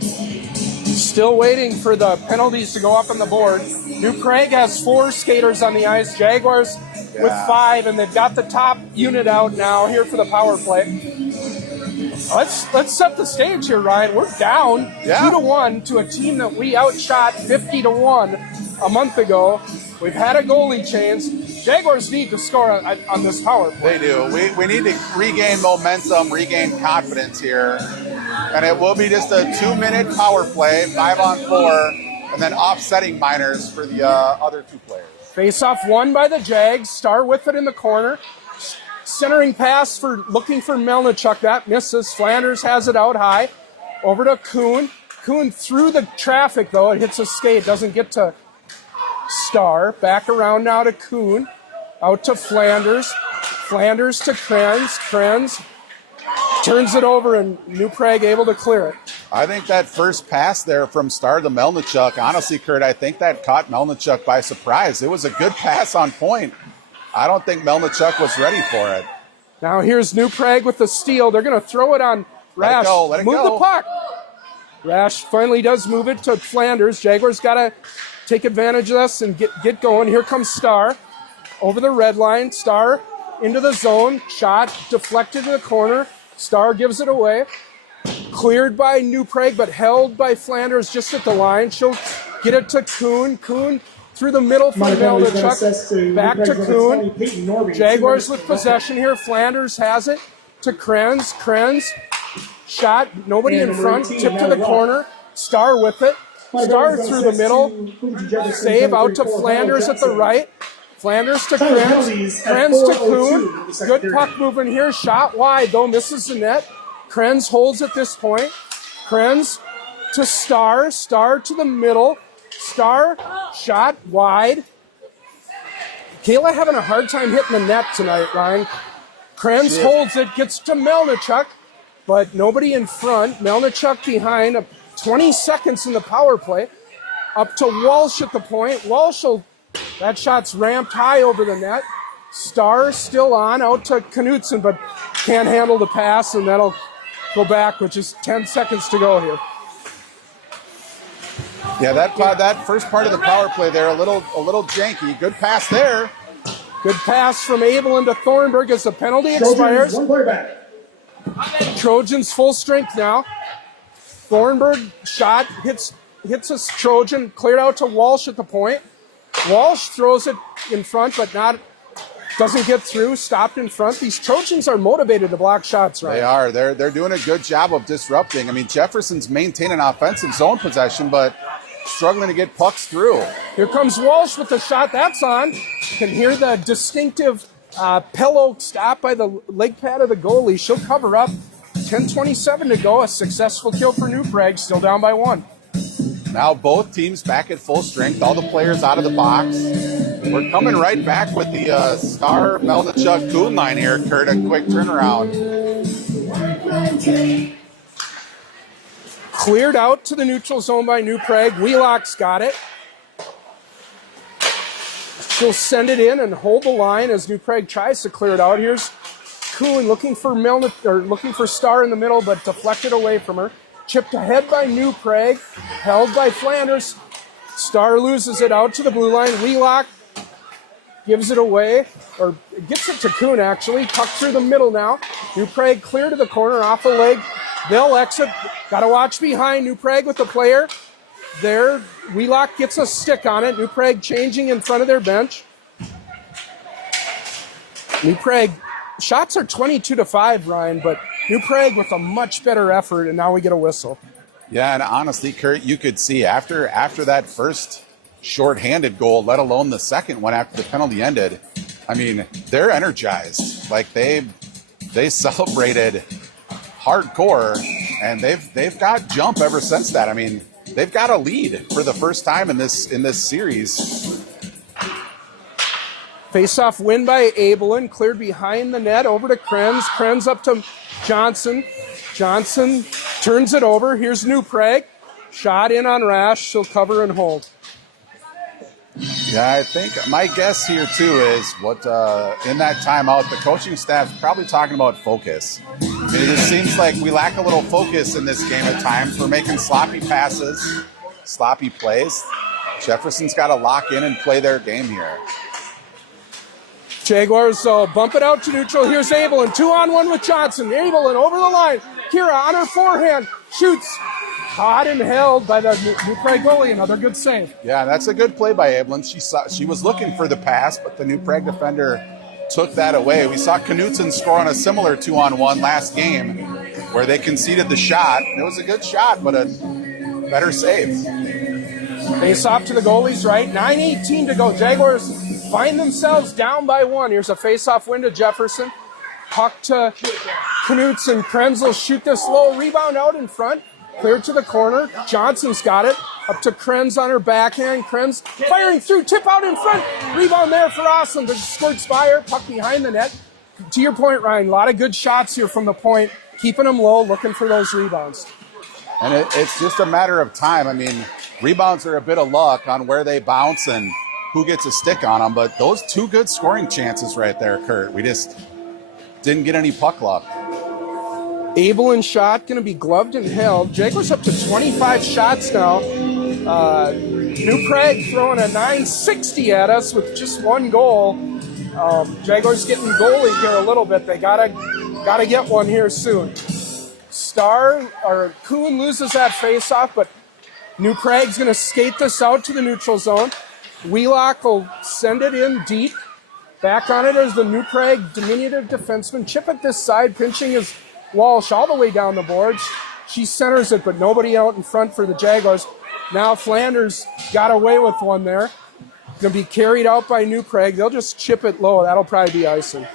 Still waiting for the penalties to go up on the board. New Prague has 4 skaters on the ice. Jaguars with 5, and they've got the top unit out now here for the power play. Let's set the stage here, Ryan. We're down 2-1 to a team that we outshot 50-1 a month ago. We've had a goalie change. Jaguars need to score on this power play. They do. We need to regain momentum, regain confidence here. And it will be just a 2-minute power play, 5-on-4, and then offsetting minors for the other 2 players. Face-off won by the Jags. Star with it in the corner. Centering pass looking for Melnichuk. That misses. Flanders has it out high. Over to Kuhn. Kuhn through the traffic, though. It hits a skate. Doesn't get to Star. Back around now to Kuhn. Out to Flanders. Flanders to Krenz. Krenz turns it over, and New Prague able to clear it. I think that first pass there from Star to Melnichuk, honestly, Kurt, I think that caught Melnichuk by surprise. It was a good pass on point. I don't think Melnichuk was ready for it. Now here's New Prague with the steal. They're going to throw it on Rash. Let it go. Move the puck. Rash finally does move it to Flanders. Jaguars got to take advantage of this and get going. Here comes Star over the red line. Star into the zone. Shot deflected to the corner. Star gives it away. Cleared by New Prague, but held by Flanders just at the line. She'll get it to Kuhn. Kuhn through the middle for Melnichuk. Back to Kuhn. Jaguars with possession here. Flanders has it to Krenz. Krenz shot. Nobody in front. Tip to the corner. Star with it. Star through the middle. Save out to Flanders at the right. Flanders to Krenz. Krenz to Kuhn. Good puck movement here. Shot wide, though. Misses the net. Krenz holds at this point. Krenz to Star. Star to the middle. Star shot wide. Kayla having a hard time hitting the net tonight, Ryan. Krenz holds it, gets to Melnichuk, but nobody in front. Melnichuk behind. 20 seconds in the power play. Up to Walsh at the point. Walsh that shot's ramped high over the net. Star still on, out to Knutson, but can't handle the pass, and that'll go back with just 10 seconds to go here. Yeah, that first part of the power play there, a little janky. Good pass there. Good pass from Abelin to Thornburg as the penalty expires. One player back. Trojans full strength now. Thornburg shot, hits a Trojan, cleared out to Walsh at the point. Walsh throws it in front, but doesn't get through, stopped in front. These Trojans are motivated to block shots, right? They are. They're doing a good job of disrupting. I mean, Jefferson's maintaining offensive zone possession, but struggling to get pucks through. Here comes Walsh with the shot. That's on. You can hear the distinctive pillow stop by the leg pad of the goalie. She'll cover up. 10:27 to go. A successful kill for New Prague. Still down by 1. Now both teams back at full strength. All the players out of the box. We're coming right back with the Star Melnichuk Kuhn line here, Kurt. A quick turnaround. Cleared out to the neutral zone by New Prague. Wheelock's got it. She'll send it in and hold the line as New Prague tries to clear it out. Here's Kuhn looking for Star in the middle, but deflected away from her. Chipped ahead by New Prague, held by Flanders. Star loses it out to the blue line. Wheelock gives it away, or gets it to Kuhn actually. Tucked through the middle now. New Prague clear to the corner, off a leg They'll exit. Got to watch behind. New Prague with the player. There, Wheelock gets a stick on it. New Prague changing in front of their bench. New Prague, shots are 22-5, Ryan, but New Prague with a much better effort, and now we get a whistle. Yeah, and honestly, Kurt, you could see after that first shorthanded goal, let alone the second one after the penalty ended, I mean, they're energized. Like they celebrated hardcore, and they've got jump ever since that. I mean, they've got a lead for the first time in this series. Face-off win by Abelin, cleared behind the net, over to Krenz. Krenz up to Johnson. Johnson turns it over. Here's New Prague. Shot in on Rash. She'll cover and hold. Yeah, I think my guess here, too, is what in that timeout, the coaching staff probably talking about focus. I mean, it just seems like we lack a little focus in this game at times. We're making sloppy passes, sloppy plays. Jefferson's got to lock in and play their game here. Jaguars bump it out to neutral. Here's Abelin. 2-on-1 with Johnson. Abelin over the line. Kira on her forehand. Shoots. Caught and held by the New Prague goalie. Another good save. Yeah, that's a good play by Abelin. She was looking for the pass, but the New Prague defender took that away. We saw Knutson score on a similar 2-on-1 last game where they conceded the shot. It was a good shot, but a better save. Face off to the goalies, right? 9:18 to go. Jaguars find themselves down by 1. Here's a face-off win to Jefferson. Puck to Knutson. Krenz will shoot this low. Rebound out in front. Cleared to the corner. Johnson's got it. Up to Krenz on her backhand. Krenz firing through. Tip out in front. Rebound there for Awesome. The squirts fire. Puck behind the net. To your point, Ryan, a lot of good shots here from the point. Keeping them low, looking for those rebounds. And it's just a matter of time. I mean, rebounds are a bit of luck on where they bounce and who gets a stick on them. But those two good scoring chances right there, Kurt. We just didn't get any puck luck. Abelin shot going to be gloved and held. Jaguars up to 25 shots now. New Prague throwing a .960 at us with just one goal. Jaguars getting goalie here a little bit. They gotta get one here soon. Kuhn loses that face-off, but New Prague's going to skate this out to the neutral zone. Wheelock will send it in deep. Back on it is the New Prague diminutive defenseman. Chip at this side, pinching his Walsh all the way down the boards. She centers it, but nobody out in front for the Jaguars. Now Flanders got away with one there. Going to be carried out by New Prague. They'll just chip it low. That'll probably be icing.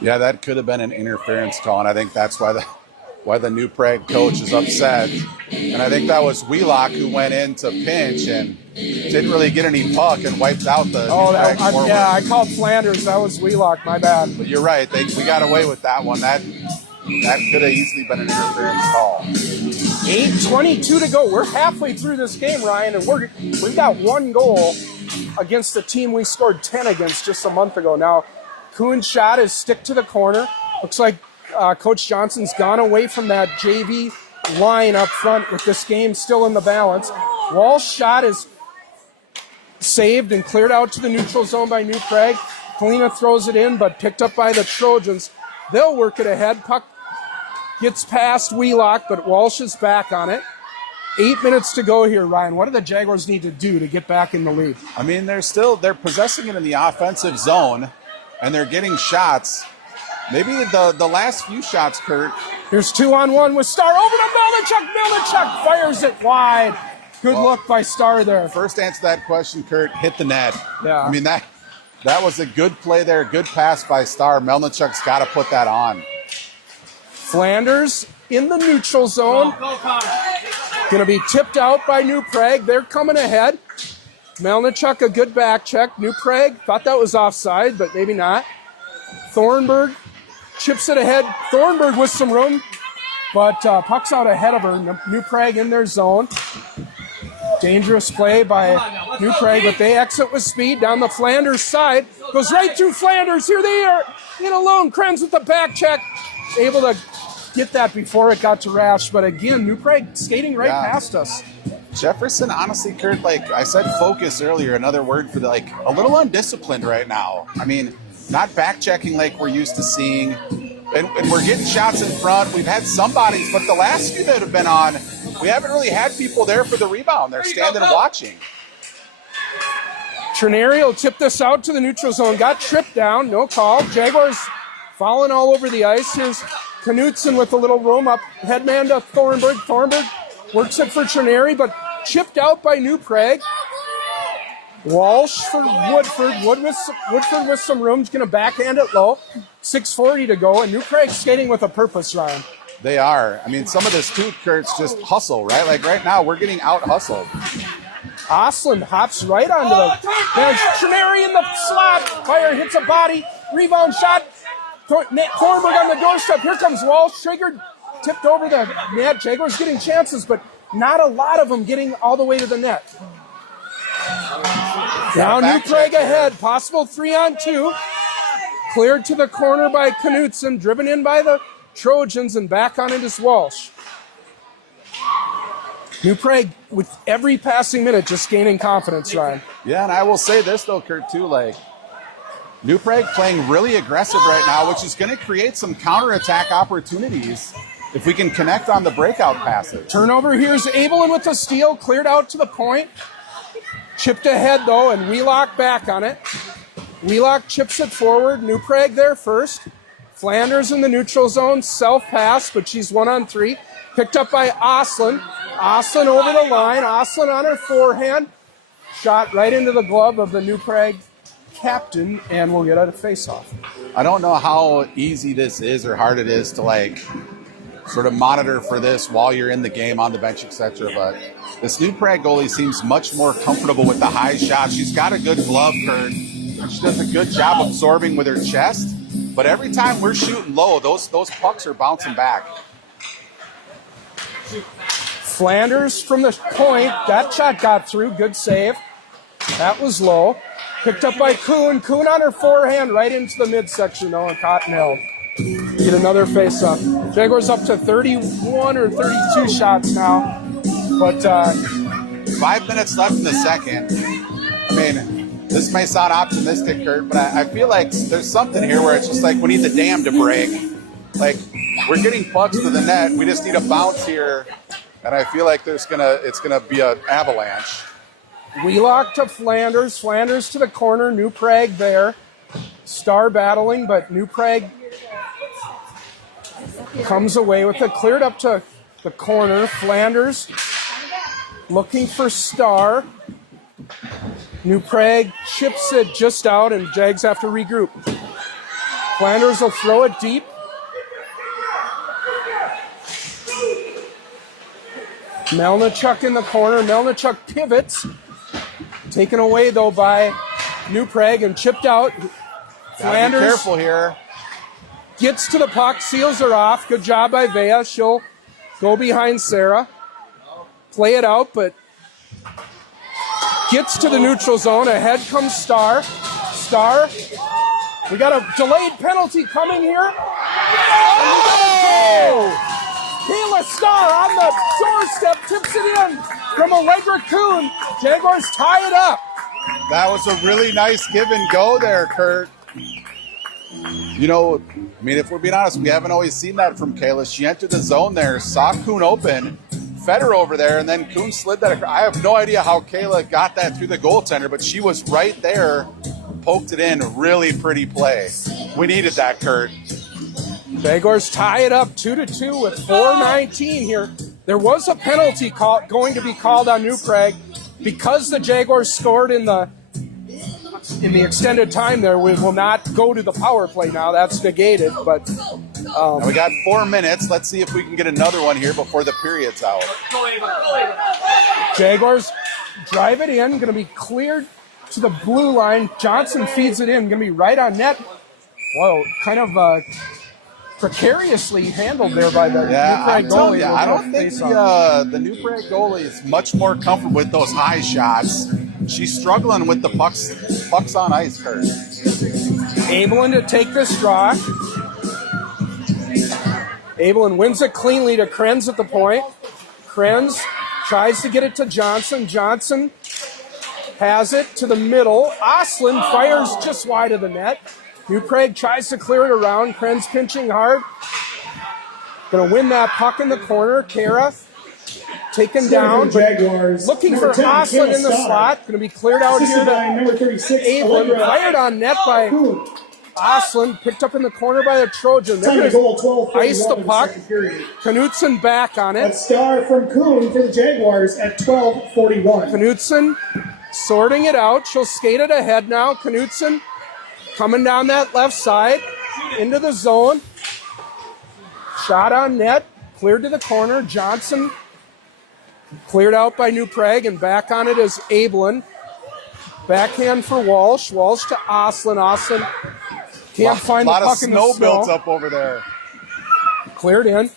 Yeah, that could have been an interference call, and I think that's why the New Prague coach is upset. And I think that was Wheelock who went in to pinch and didn't really get any puck and wiped out the New Prague forward. Yeah, I called Flanders. That was Wheelock. My bad. But you're right. We got away with that one. That could have easily been an interference call. 8:22 to go. We're halfway through this game, Ryan, and we've got one goal against the team we scored 10 against just a month ago. Now, Kuhn's shot is stick to the corner. Looks like Coach Johnson's gone away from that JV line up front with this game still in the balance. Walsh's shot is saved and cleared out to the neutral zone by New Prague. Kalina throws it in, but picked up by the Trojans. They'll work it ahead. Puck gets past Wheelock, but Walsh is back on it. 8 minutes to go here, Ryan. What do the Jaguars need to do to get back in the lead? I mean, they're possessing it in the offensive zone, and they're getting shots. Maybe the last few shots, Kurt. Here's 2-on-1 with Starr over to Melnichuk. Melnichuk fires it wide. Good look by Starr there. First answer to that question, Kurt, hit the net. Yeah. I mean, that was a good play there, good pass by Starr. Melnichuk's got to put that on. Flanders in the neutral zone. Going to be tipped out by New Prague. They're coming ahead. Melnichuk, a good back check. New Prague thought that was offside, but maybe not. Thornburg chips it ahead. Thornburg with some room, but puck's out ahead of her. New Prague in their zone. Dangerous play by New Prague, but they exit with speed down the Flanders side. Goes right through Flanders. Here they are in alone. Krenz with the back check. Able to get that before it got to Rash, but again, New Prague skating right past us. Jefferson, honestly, Kurt, like I said, focus earlier, another word for a little undisciplined right now. I mean, not back checking like we're used to seeing. and we're getting shots in front. We've had some bodies, but the last few that have been on, we haven't really had people there for the rebound. They're standing and watching. Trineri will tip this out to the neutral zone. Got tripped down, no call. Jaguars falling all over the ice. Here's Knutson with a little room up. Headman to Thornburg. Thornburg works it for Trineri, but chipped out by New Prague. Walsh for Woodford. Woodford with some room. He's going to backhand it low. 6:40 to go, and New Prague skating with a purpose, Ryan. They are. I mean, some of this too, Kurt's just hustle, right? Like right now, we're getting out hustled. Osland hops right onto the bench. Trineri in the slot. Fire hits a body. Rebound shot. Thornburg on the doorstep. Here comes Walsh. Triggered. Tipped over the net. Jaguars getting chances, but not a lot of them getting all the way to the net. Now New Prague ahead. Possible 3-on-2. Cleared to the corner by Knutson. Driven in by the Trojans and back on it is Walsh. New Prague, with every passing minute, just gaining confidence, Ryan. Yeah, and I will say this, though, Kurt, too, like, New Prague playing really aggressive right now, which is going to create some counterattack opportunities if we can connect on the breakout passes. Turnover, here's Abelin with the steal, cleared out to the point. Chipped ahead, though, and Wheelock back on it. Wheelock chips it forward. New Prague there first. Flanders in the neutral zone, self-pass, but she's 1-on-3. Picked up by Osland. Osland over the line. Osland on her forehand. Shot right into the glove of the New Prague captain, and we'll get out of face-off. I don't know how easy this is or hard it is to, like, sort of monitor for this while you're in the game on the bench, etc. But this New Prague goalie seems much more comfortable with the high shot. She's got a good glove, Kurt. She does a good job absorbing with her chest. But every time we're shooting low, those pucks are bouncing back. Flanders from the point. That shot got through. Good save. That was low. Picked up by Kuhn. Kuhn on her forehand right into the midsection, though, and caught and held. Get another face-up. Jaguars up to 31 or 32 shots now. But 5 minutes left in the second. I mean, this may sound optimistic, Kurt, but I feel like there's something here where it's just like we need the dam to break. Like, we're getting pucks to the net. We just need a bounce here. And I feel like it's gonna be an avalanche. Wheelock to Flanders. Flanders to the corner. New Prague there. Star battling, but New Prague comes away with it. Cleared up to the corner. Flanders looking for Star. New Prague chips it just out, and Jags have to regroup. Flanders will throw it deep. Melnichuk in the corner. Melnichuk pivots. Taken away, though, by New Prague and chipped out. Flanders be careful here. Gets to the puck, seals her off. Good job by Vea. She'll go behind Sarah. Play it out, but gets to the neutral zone. Ahead comes Star. Star. We got a delayed penalty coming here. Oh! Kayla Star on the doorstep, tips it in from Allegra Kuhn. Jaguars tie it up. That was a really nice give and go there, Kurt. You know, I mean, if we're being honest, we haven't always seen that from Kayla. She entered the zone there, saw Kuhn open, fed her over there, and then Kuhn slid that across. I have no idea how Kayla got that through the goaltender, but she was right there, poked it in. Really pretty play. We needed that, Kurt. Jaguars tie it up 2-2 with 4:19 here. There was a penalty going to be called on New Prague because the Jaguars scored in the extended time there. We will not go to the power play now. That's negated. But now we got 4 minutes. Let's see if we can get another one here before the period's out. Jaguars drive it in. Going to be cleared to the blue line. Johnson feeds it in. Going to be right on net. Whoa, kind of precariously handled there by the New Prague goalie. Yeah, I don't think the New Prague goalie is much more comfortable with those high shots. She's struggling with the pucks on ice, Kurt. Abelin to take this draw. Abelin wins it cleanly to Krenz at the point. Krenz tries to get it to Johnson. Johnson has it to the middle. Osland fires just wide of the net. New Prague tries to clear it around. Krenz pinching hard. Going to win that puck in the corner. Kara taken down, but Jaguars. looking Number for 10, Oslin in the Kayla slot. Going to be cleared out here Assisted by to number 36, Abelin. Allegra Fired on net by Kuhn. Oslin. Picked up in the corner by the Trojan. They're Time to going goal, to ice 12:41 the in the puck. second period. Knutson back on A it. star from Kuhn for the Jaguars at 12:41. Knutson sorting it out. She'll skate it ahead now. Knutson coming down that left side into the zone. Shot on net. Cleared to the corner. Johnson cleared out by New Prague, and back on it is Abelin. Backhand for Walsh. Walsh to Oslin. Oslin can't find the puck in the snow. A lot of snow built up over there. Cleared in.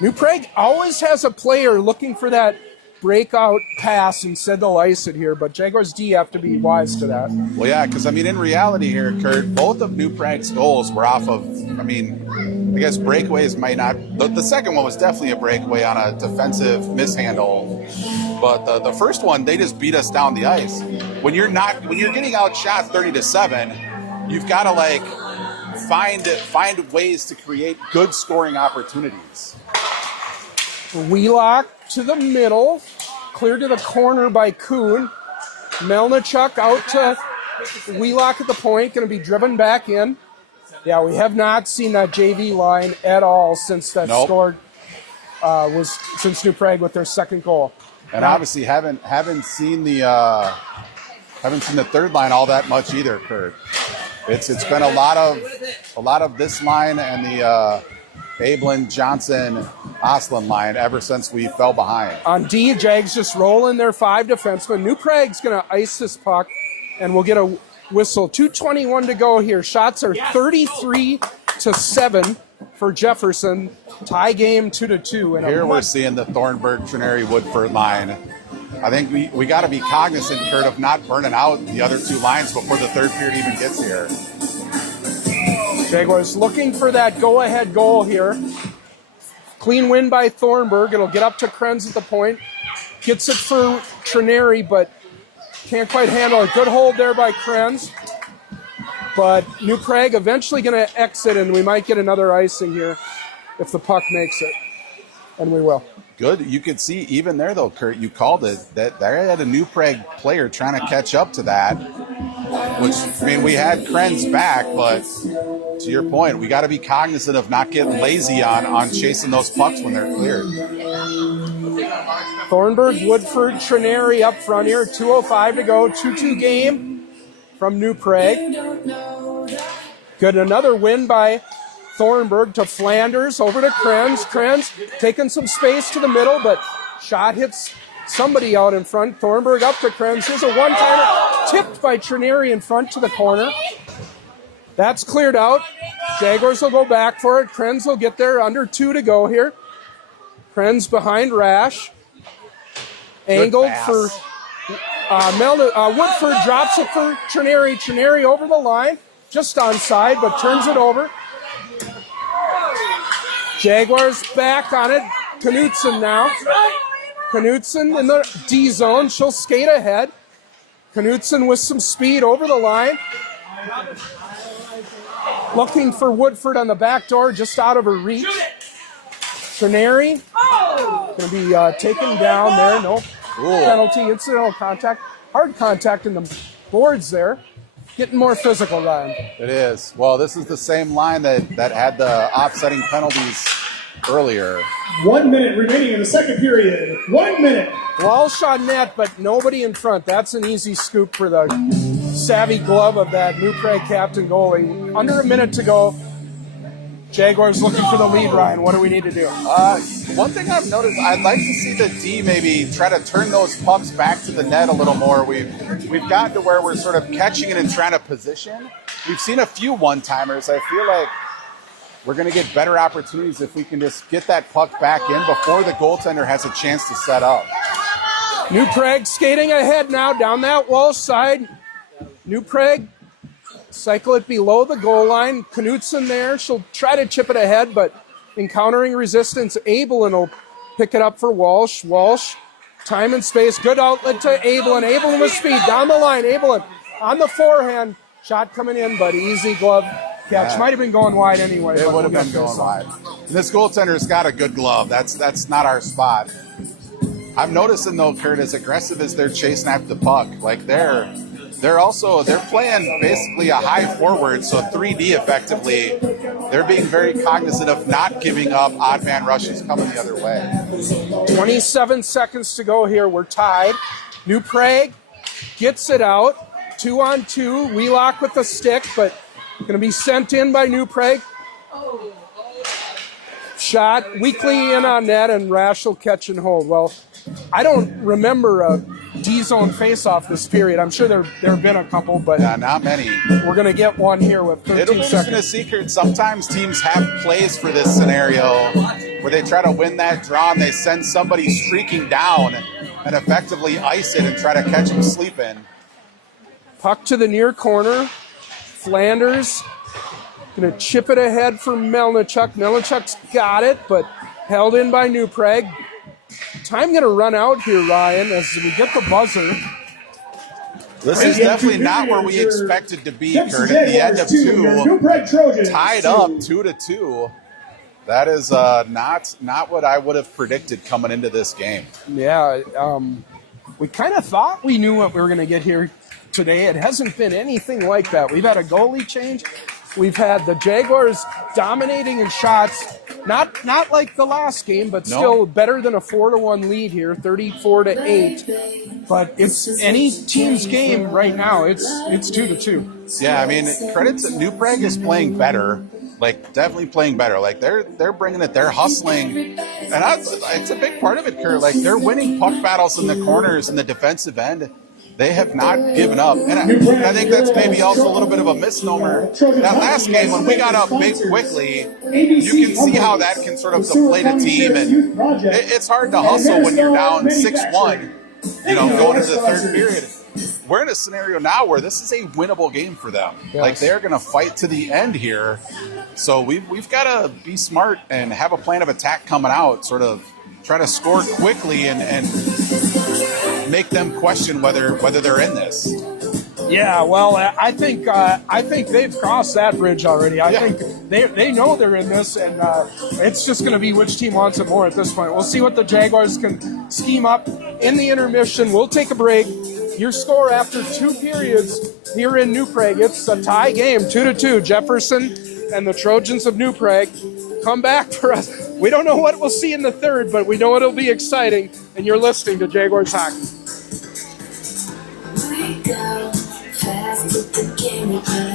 New Prague always has a player looking for that breakout pass and said they'll ice it here, but Jaguars D have to be wise to that. Well, yeah, because, I mean, in reality here, Kurt, both of New Prague's goals were off of, I mean, I guess breakaways might not, the second one was definitely a breakaway on a defensive mishandle, but the first one, they just beat us down the ice. When you're getting outshot 30-7, you've got to, like, find ways to create good scoring opportunities. Wheelock to the middle, cleared to the corner by Kuhn. Melnichuk out to Wheelock at the point, going to be driven back in. Yeah, we have not seen that JV line at all since that scored since New Prague with their second goal. And obviously haven't seen the third line all that much either, Kurt. It's been a lot of this line and the Abelin, Johnson, Oslin line ever since we fell behind. On D, Jags just rolling their 5 defensemen. New Prague's going to ice this puck, and we'll get a whistle. 2:21 to go here. Shots are 33-7 for Jefferson. Tie game 2-2. And here we're seeing the Thornburg, Trinary, Woodford line. I think we got to be cognizant, Kurt, of not burning out the other two lines before the third period even gets here. Jaguars looking for that go-ahead goal here. Clean win by Thornburg. It'll get up to Krenz at the point. Gets it for Trinary, but can't quite handle it. Good hold there by Krenz. But New Prague eventually going to exit, and we might get another icing here if the puck makes it. And we will. Good. You could see even there, though, Kurt, you called it, that there had a New Prague player trying to catch up to that. Which, I mean, we had Krenz back, but to your point, we got to be cognizant of not getting lazy on chasing those pucks when they're cleared. Thornburg, Woodford, Trinary up front here. 2:05 to go. 2-2 game from New Prague. Good. Another win by Thornburg to Flanders. Over to Krenz. Krenz taking some space to the middle, but shot hits somebody out in front. Thornburg up to Krenz. Here's a one-timer tipped by Trinary in front to the corner. That's cleared out. Jaguars will go back for it. Krenz will get there. Under 2 to go here. Krenz behind Rash. Angled for Woodford. Drops it for Trinary. Trinary over the line. Just onside, but turns it over. Jaguars back on it. Knutson now. Knutson in the D zone. She'll skate ahead. Knutson with some speed over the line. Looking for Woodford on the back door, just out of her reach. Trinary going to be taken down there. No penalty, incidental contact. Hard contact in the boards there. Getting more physical, Ryan. It is. Well, this is the same line that had the offsetting penalties earlier. 1 minute remaining in the second period. 1 minute. Walsh on net, but nobody in front. That's an easy scoop for the savvy glove of that New Prague captain goalie. Under a minute to go. Jaguars looking for the lead, Ryan. What do we need to do? One thing I've noticed, I'd like to see the D maybe try to turn those pucks back to the net a little more. We've gotten to where we're sort of catching it and trying to position. We've seen a few one-timers. I feel like we're going to get better opportunities if we can just get that puck back in before the goaltender has a chance to set up. New Prague skating ahead now down that Walsh side. New Prague cycle it below the goal line. Knutson there. She'll try to chip it ahead, but encountering resistance, Abelin will pick it up for Walsh. Walsh, time and space. Good outlet to Abelin. Abelin with speed down the line. Abelin on the forehand. Shot coming in, but easy glove catch. Yeah. Might have been going wide anyway. It but would have we'll been get going this wide. on. And this goaltender's got a good glove. That's not our spot. I'm noticing though, Kurt, as aggressive as they're chasing after the puck, like they're playing basically a high forward, so 3D effectively. They're being very cognizant of not giving up odd man rushes coming the other way. 27 seconds to go here. We're tied. New Prague gets it out. 2-on-2. Wheelock with the stick, but going to be sent in by New Prague. Shot weakly in on net, and Rash will catch and hold. Well, I don't remember a D-zone face-off this period. I'm sure there have been a couple, but Yeah, not many. we're going to get one here with 13 It'll be interesting to seconds. see, Kurt. Sometimes teams have plays for this scenario where they try to win that draw and they send somebody streaking down and effectively ice it and try to catch them sleeping. Puck to the near corner. Flanders going to chip it ahead for Melnichuk. Melnichuk's got it, but held in by New Prague. Time going to run out here, Ryan, as we get the buzzer. This is definitely not where we expected to be, Kurt. At the end of two, tied up 2-2. That is not what I would have predicted coming into this game. Yeah, we kind of thought we knew what we were going to get here today. It hasn't been anything like that. We've had a goalie change. We've had the Jaguars dominating in shots. Not like the last game, but still better than a 4-1 lead here, 34-8. But it's any team's game right now. It's 2-2. Yeah, I mean, credit to New Prague is playing better. Like, definitely playing better. Like, they're bringing it. They're hustling. And it's a big part of it, Kurt. Like, they're winning puck battles in the corners and the defensive end. They have not given up. And I think that's maybe also a little bit of a misnomer. That last game, when we got up big quickly, you can see how that can sort of deflate a team. And it's hard to hustle when you're down 6-1, going into the third period. We're in a scenario now where this is a winnable game for them. Yes. Like, they're going to fight to the end here. So we've got to be smart and have a plan of attack coming out, sort of try to score quickly and make them question whether they're in this. Yeah, well, I think they've crossed that bridge already. I think they know they're in this, and it's just going to be which team wants it more at this point. We'll see what the Jaguars can scheme up in the intermission. We'll take a break. Your score after 2 periods here in New Prague, it's a tie game, 2-2. Jefferson and the Trojans of New Prague come back for us. We don't know what we'll see in the third, but we know it'll be exciting, and you're listening to Jaguars Hockey. We go fast with the game we play.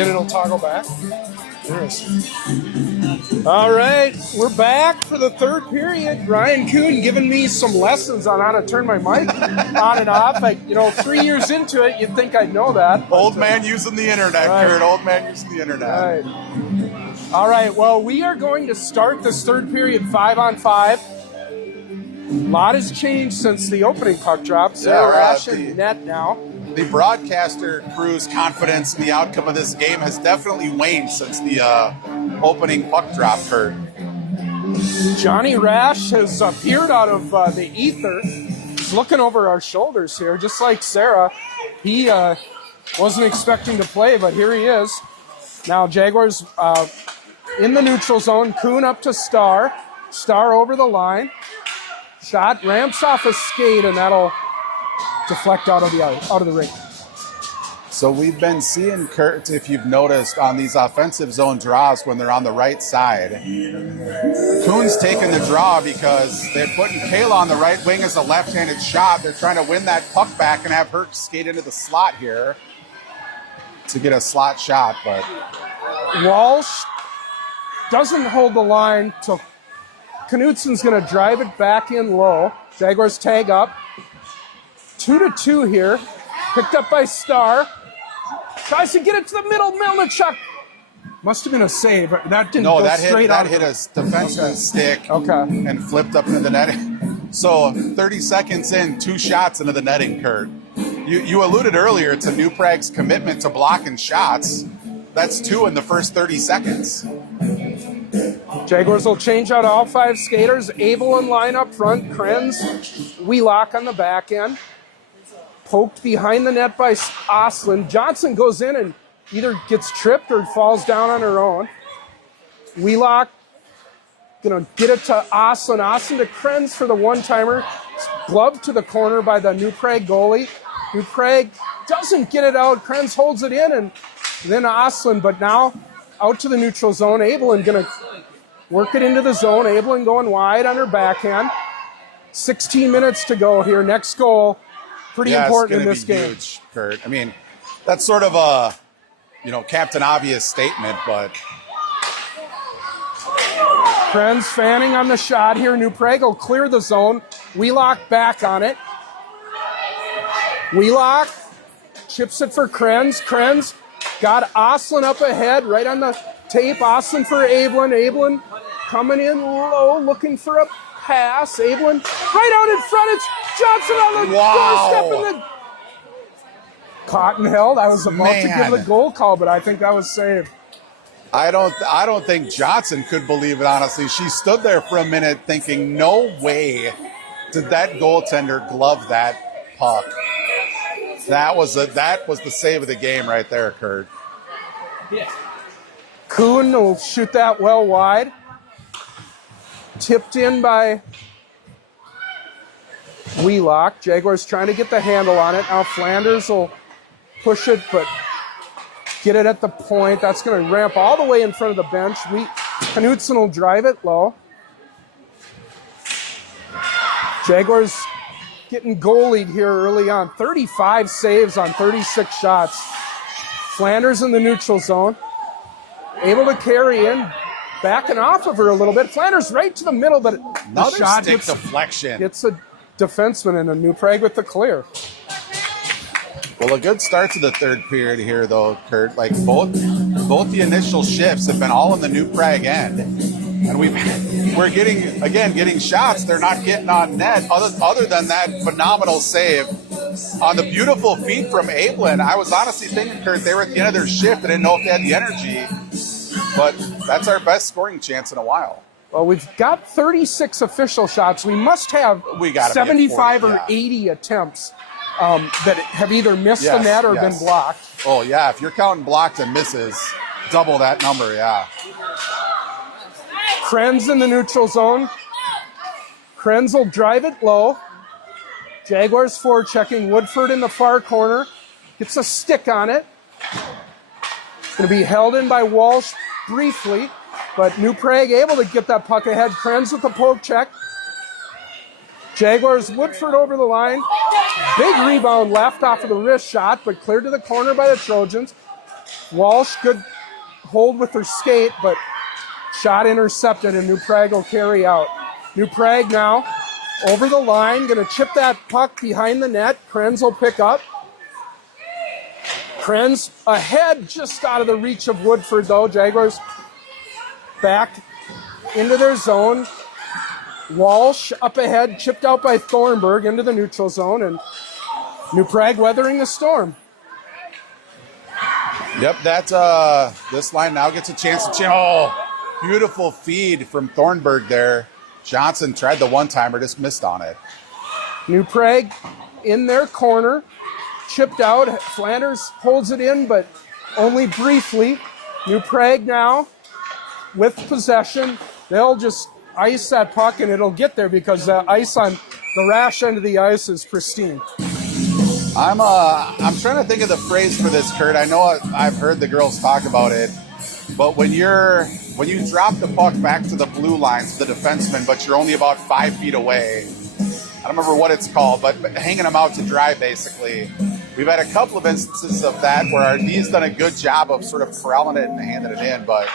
Then it'll toggle back. There it is. All right, we're back for the third period. Ryan Kuhn giving me some lessons on how to turn my mic on and off. 3 years into it, you'd think I'd know that. Old man using the internet, right. Kurt. Old man using the internet. All right, well, we are going to start this third period 5-on-5. A lot has changed since the opening puck drop. Sarah Rash in net now. The broadcaster crew's confidence in the outcome of this game has definitely waned since the opening puck drop, Kurt. Johnny Rash has appeared out of the ether. He's looking over our shoulders here, just like Sarah. He wasn't expecting to play, but here he is. Now Jaguars in the neutral zone. Kuhn up to Star. Star over the line. Shot ramps off a skate, and that'll deflect out of the ring. So we've been seeing, Kurt, if you've noticed, on these offensive zone draws when they're on the right side, Kuhn's taking the draw because they're putting Kayla on the right wing as a left-handed shot. They're trying to win that puck back and have her skate into the slot here to get a slot shot. But Walsh doesn't hold the line, so Knutsen's going to drive it back in low. Jaguars tag up. 2-2 here. Picked up by Star. Tries to get it to the middle. Melnichuk. Must have been a save. That didn't go straight out. That hit a defenseman's stick Okay. and flipped up into the netting. So 30 seconds in, 2 shots into the netting, Kurt. You alluded earlier to New Prague's commitment to blocking shots. That's 2 in the first 30 seconds. Jaguars will change out all 5 skaters. Abel in line up front. Krenz, Wheelock on the back end. Poked behind the net by Oslin. Johnson goes in and either gets tripped or falls down on her own. Wheelock going to get it to Oslin. Oslin to Krenz for the one-timer. Gloved to the corner by the New Prague goalie. New Prague doesn't get it out. Krenz holds it in, and then Oslin, but now out to the neutral zone. Abelin going to work it into the zone. Abelin going wide on her backhand. 16 minutes to go here. Next goal. Pretty important in this game. Huge, Kurt. I mean, that's sort of a, Captain Obvious statement, but Krenz fanning on the shot here. New Prague will clear the zone. Wheelock back on it. Wheelock chips it for Krenz. Krenz got Oslin up ahead, right on the tape. Oslin for Abelin. Abelin coming in low, looking for a pass. Abelin right out in front. It's Johnson on the doorstep in the caught and held. I was about to give the goal call, but I think that was saved. I don't think Johnson could believe it, honestly. She stood there for a minute thinking, no way did that goaltender glove that puck. That was the save of the game right there, Kurt. Yeah. Kuhn will shoot that well wide. Tipped in by Wheelock. Jaguars trying to get the handle on it. Now Flanders will push it, but get it at the point. That's going to ramp all the way in front of the bench. Knutsen will drive it low. Jaguars getting goalied here early on. 35 saves on 36 shots. Flanders in the neutral zone. Able to carry in. Backing off of her a little bit. Flanders right to the middle, but another the shot stick deflection. It's a defenseman in a New Prague with the clear. Well, a good start to the third period here, though, Kurt. Like both the initial shifts have been all in the New Prague end, and we're getting shots. They're not getting on net. Other than that phenomenal save on the beautiful feed from Abelin. I was honestly thinking, Kurt, they were at the end of their shift. I didn't know if they had the energy, but that's our best scoring chance in a while. Well, we've got 36 official shots. We must have 75 or 80 attempts that have either missed the net or been blocked. Oh, yeah. If you're counting blocked and misses, double that number, yeah. Krenz in the neutral zone. Krenz will drive it low. Jaguars forechecking. Woodford in the far corner. Gets a stick on it. It's going to be held in by Walsh briefly, but New Prague able to get that puck ahead. Krenz with the poke check. Jaguars, Woodford over the line. Big rebound left off of the wrist shot, but cleared to the corner by the Trojans. Walsh, good hold with her skate, but shot intercepted, and New Prague will carry out. New Prague now over the line, going to chip that puck behind the net. Krenz will pick up. Krenz ahead, just out of the reach of Woodford, though. Jaguars back into their zone. Walsh up ahead, chipped out by Thornburg into the neutral zone, and New Prague weathering the storm. Yep, this line now gets a chance to beautiful feed from Thornburg there. Johnson tried the one-timer, just missed on it. New Prague in their corner, chipped out. Flanders holds it in, but only briefly. New Prague now with possession. They'll just ice that puck, and it'll get there because the ice on the rash end of the ice is pristine. I'm trying to think of the phrase for this, Kurt. I know I've heard the girls talk about it, but when you drop the puck back to the blue lines, the defenseman, but you're only about 5 feet away. I don't remember what it's called, but hanging them out to dry, basically. We've had a couple of instances of that where our D's done a good job of sort of corralling it and handing it in, but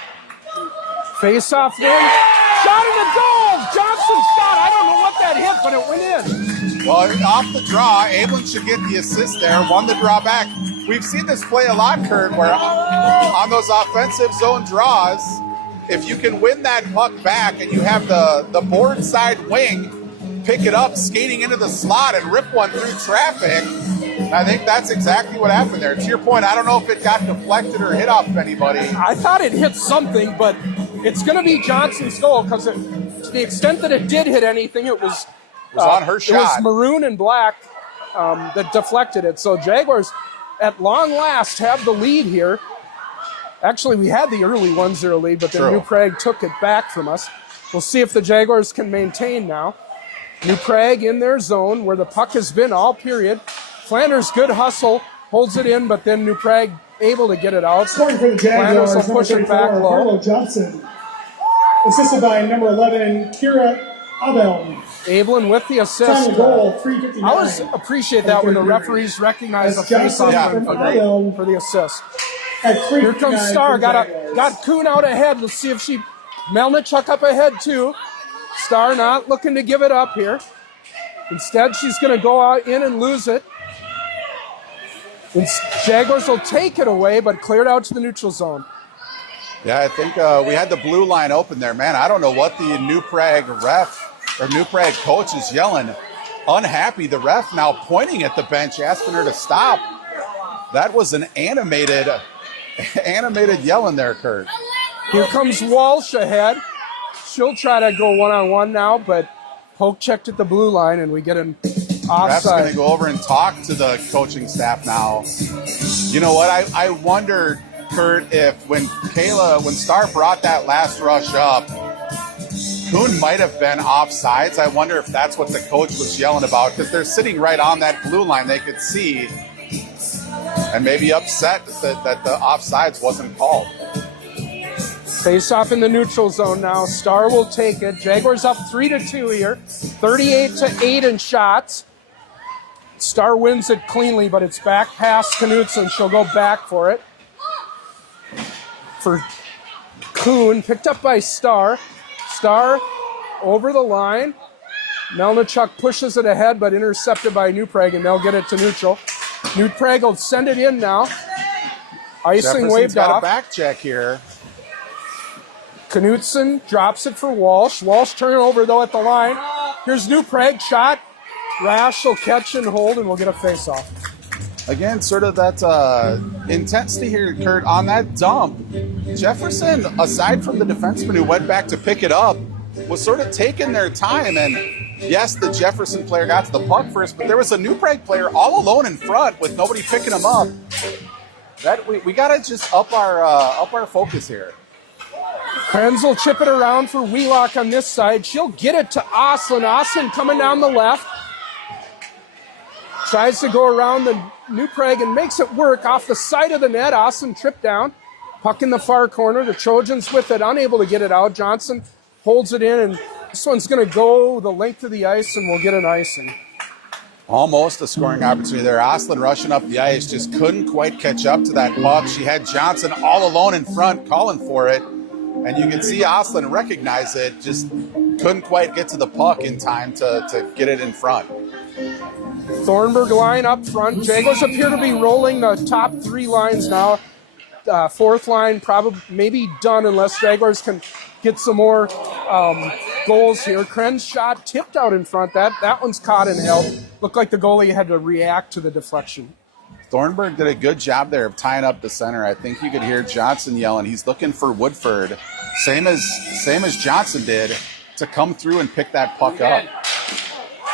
face-off win. Shot in the goal! Johnson shot. I don't know what that hit, but it went in. Well, off the draw, Ablin should get the assist there. Won the draw back. We've seen this play a lot, Kurt, where on those offensive zone draws, if you can win that puck back and you have the board side wing pick it up, skating into the slot and rip one through traffic, I think that's exactly what happened there. To your point, I don't know if it got deflected or hit off anybody. I thought it hit something, but it's going to be Johnson's goal because to the extent that it did hit anything, it was on her shot. It was maroon and black that deflected it. So Jaguars, at long last, have the lead here. Actually, we had the early 1-0 lead, but then New Prague took it back from us. We'll see if the Jaguars can maintain now. New Prague in their zone where the puck has been all period. Flanders, good hustle, holds it in, but then New Prague able to get it out. Scoring for the Jaguars, Flanders will push it back low. Carlo Johnson, assisted by number 11, Kira Abel. Ablin with the assist. Final goal, 3:59. I always appreciate that when the referees recognize the face-off for the assist. Here comes Starr. Got Kuhn out ahead. Let's see if she... Melnichuk up ahead, too. Starr not looking to give it up here. Instead, she's going to go out in and lose it. And Jaguars will take it away, but cleared out to the neutral zone. Yeah, I think we had the blue line open there. Man, I don't know what the New Prague ref or New Prague coach is yelling. Unhappy, the ref now pointing at the bench, asking her to stop. That was an animated yelling there, Kurt. Here comes Walsh ahead. She'll try to go one-on-one now, but poke checked at the blue line, and we get an offside. Ref's going to go over and talk to the coaching staff now. You know what? I wonder, Kurt, if when Starr brought that last rush up, Kuhn might have been offsides. I wonder if that's what the coach was yelling about, because they're sitting right on that blue line. They could see, and maybe upset that the offsides wasn't called. Face off in the neutral zone now. Starr will take it. Jaguars up 3-2 here. 38-8 in shots. Starr wins it cleanly, but it's back past Knutson. She'll go back for it. For Kuhn, picked up by Starr. Starr over the line. Melnichuk pushes it ahead, but intercepted by New Prague, and they'll get it to neutral. New Prague will send it in now. Icing waved got off. A back check here. Knutson drops it for Walsh. Walsh turning over, though, at the line. Here's New Prague shot. Rash will catch and hold, and we'll get a face-off. Again, sort of that intensity here, Kurt, on that dump. Jefferson, aside from the defenseman who went back to pick it up, was sort of taking their time. And yes, the Jefferson player got to the puck first, but there was a New Prague player all alone in front with nobody picking him up. That we got to just up our focus here. Krenz will chip it around for Wheelock on this side. She'll get it to Oslin. Oslin coming down the left. Tries to go around the New Prague and makes it work off the side of the net. Oslin tripped down. Puck in the far corner. The Trojans with it, unable to get it out. Johnson holds it in, and this one's going to go the length of the ice, and we'll get an icing. Almost a scoring opportunity there. Oslin rushing up the ice, just couldn't quite catch up to that puck. She had Johnson all alone in front calling for it. And you can see Oslin recognize it, just couldn't quite get to the puck in time to get it in front. Thornburg line up front. Jaguars appear to be rolling the top 3 lines now. Fourth line probably maybe done unless Jaguars can get some more goals here. Kren's shot tipped out in front. That one's caught and held. Looked like the goalie had to react to the deflection. Thornburg did a good job there of tying up the center. I think you could hear Johnson yelling. He's looking for Woodford, same as Johnson did, to come through and pick that puck up.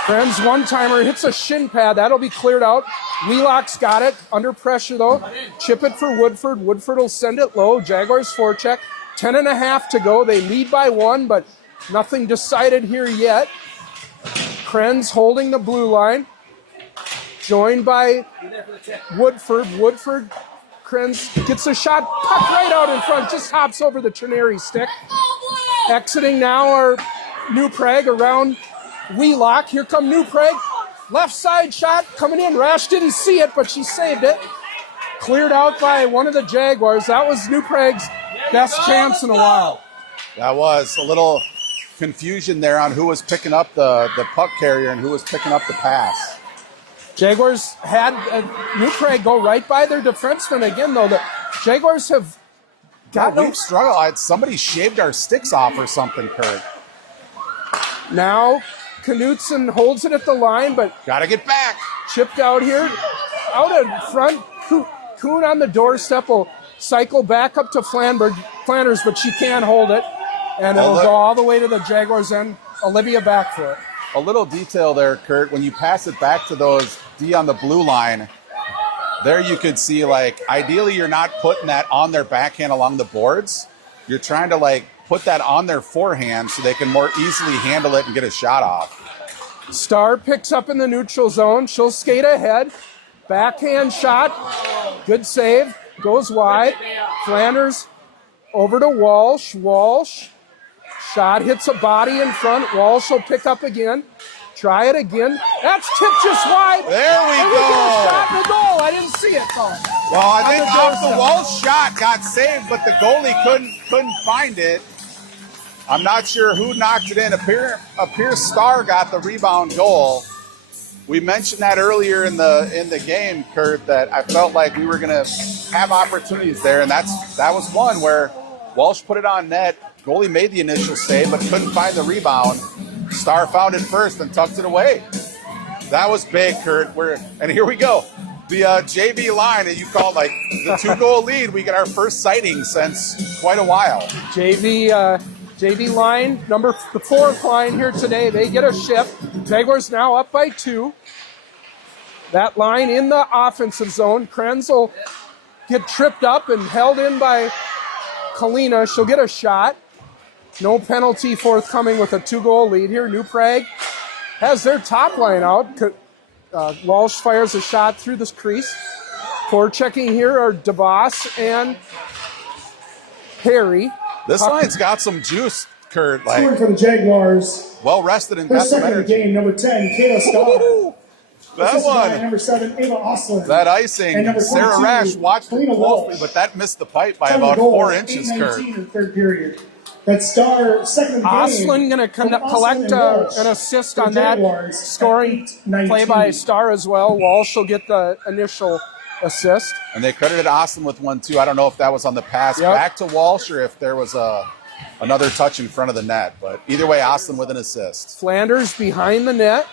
Kren's one-timer hits a shin pad. That'll be cleared out. Wheelock's got it. Under pressure, though. Chip it for Woodford. Woodford will send it low. Jaguars forecheck. 10.5 to go. They lead by 1, but nothing decided here yet. Kren's holding the blue line. Joined by Woodford. Krenz gets a shot. Puck right out in front. Just hops over the Trineri stick. Exiting now are New Prague around Wheelock. Here come New Prague. Left side shot coming in. Rash didn't see it, but she saved it. Cleared out by one of the Jaguars. That was New Prague's best chance in a while. That was a little confusion there on who was picking up the puck carrier and who was picking up the pass. Jaguars had New Prague go right by their defenseman again, though. The Jaguars have got we've struggled. Somebody shaved our sticks off or something, Kurt. Now Knutson holds it at the line, but gotta get back. Chipped out here. Out in front. Kuhn on the doorstep will cycle back up to Flanders, but she can't hold it. And it'll go all the way to the Jaguars' end. Olivia back for it. A little detail there, Kurt. When you pass it back to those D on the blue line, there you could see, like, ideally you're not putting that on their backhand along the boards. You're trying to, like, put that on their forehand so they can more easily handle it and get a shot off. Starr picks up in the neutral zone. She'll skate ahead. Backhand shot. Good save. Goes wide. Flanders over to Walsh. Walsh. Shot hits a body in front. Walsh will pick up again. Try it again. That's tipped just wide. There we go. We get a shot in the goal. I didn't see it, though. Well, I think off the Walsh shot got saved, but the goalie couldn't find it. I'm not sure who knocked it in. Appears Starr got the rebound goal. We mentioned that earlier in the game, Kurt, that I felt like we were going to have opportunities there, and that was one where Walsh put it on net. Goalie made the initial save, but couldn't find the rebound. Starr found it first and tucked it away. That was big, Kurt. And here we go. The JV line that you called like the 2-goal lead. We get our first sighting since quite a while. JV line, the 4th line here today. They get a shift. Jaguars now up by 2. That line in the offensive zone. Krenz will get tripped up and held in by Kalina. She'll get a shot. No penalty forthcoming with a 2-goal lead here. New Prague has their top line out. Walsh fires a shot through this crease. Forechecking here are DeVos and Perry. This line's got some juice, Kurt. Scoring for the Jaguars. Well rested and Her got some second energy. game, number 10, Kayla Starr. That one. Number 7, Ava Oslin. That icing. Sarah 42, Rash watched it closely, but that missed the pipe by about 4 inches, Kurt. In the third period. That Starr second game. Oslin going to collect an assist on that Jaguars scoring play by Starr as well. Walsh will get the initial assist. And they credited Oslin with one, too. I don't know if that was on the pass back to Walsh or if there was another touch in front of the net. But either way, Oslin with an assist. Flanders behind the net.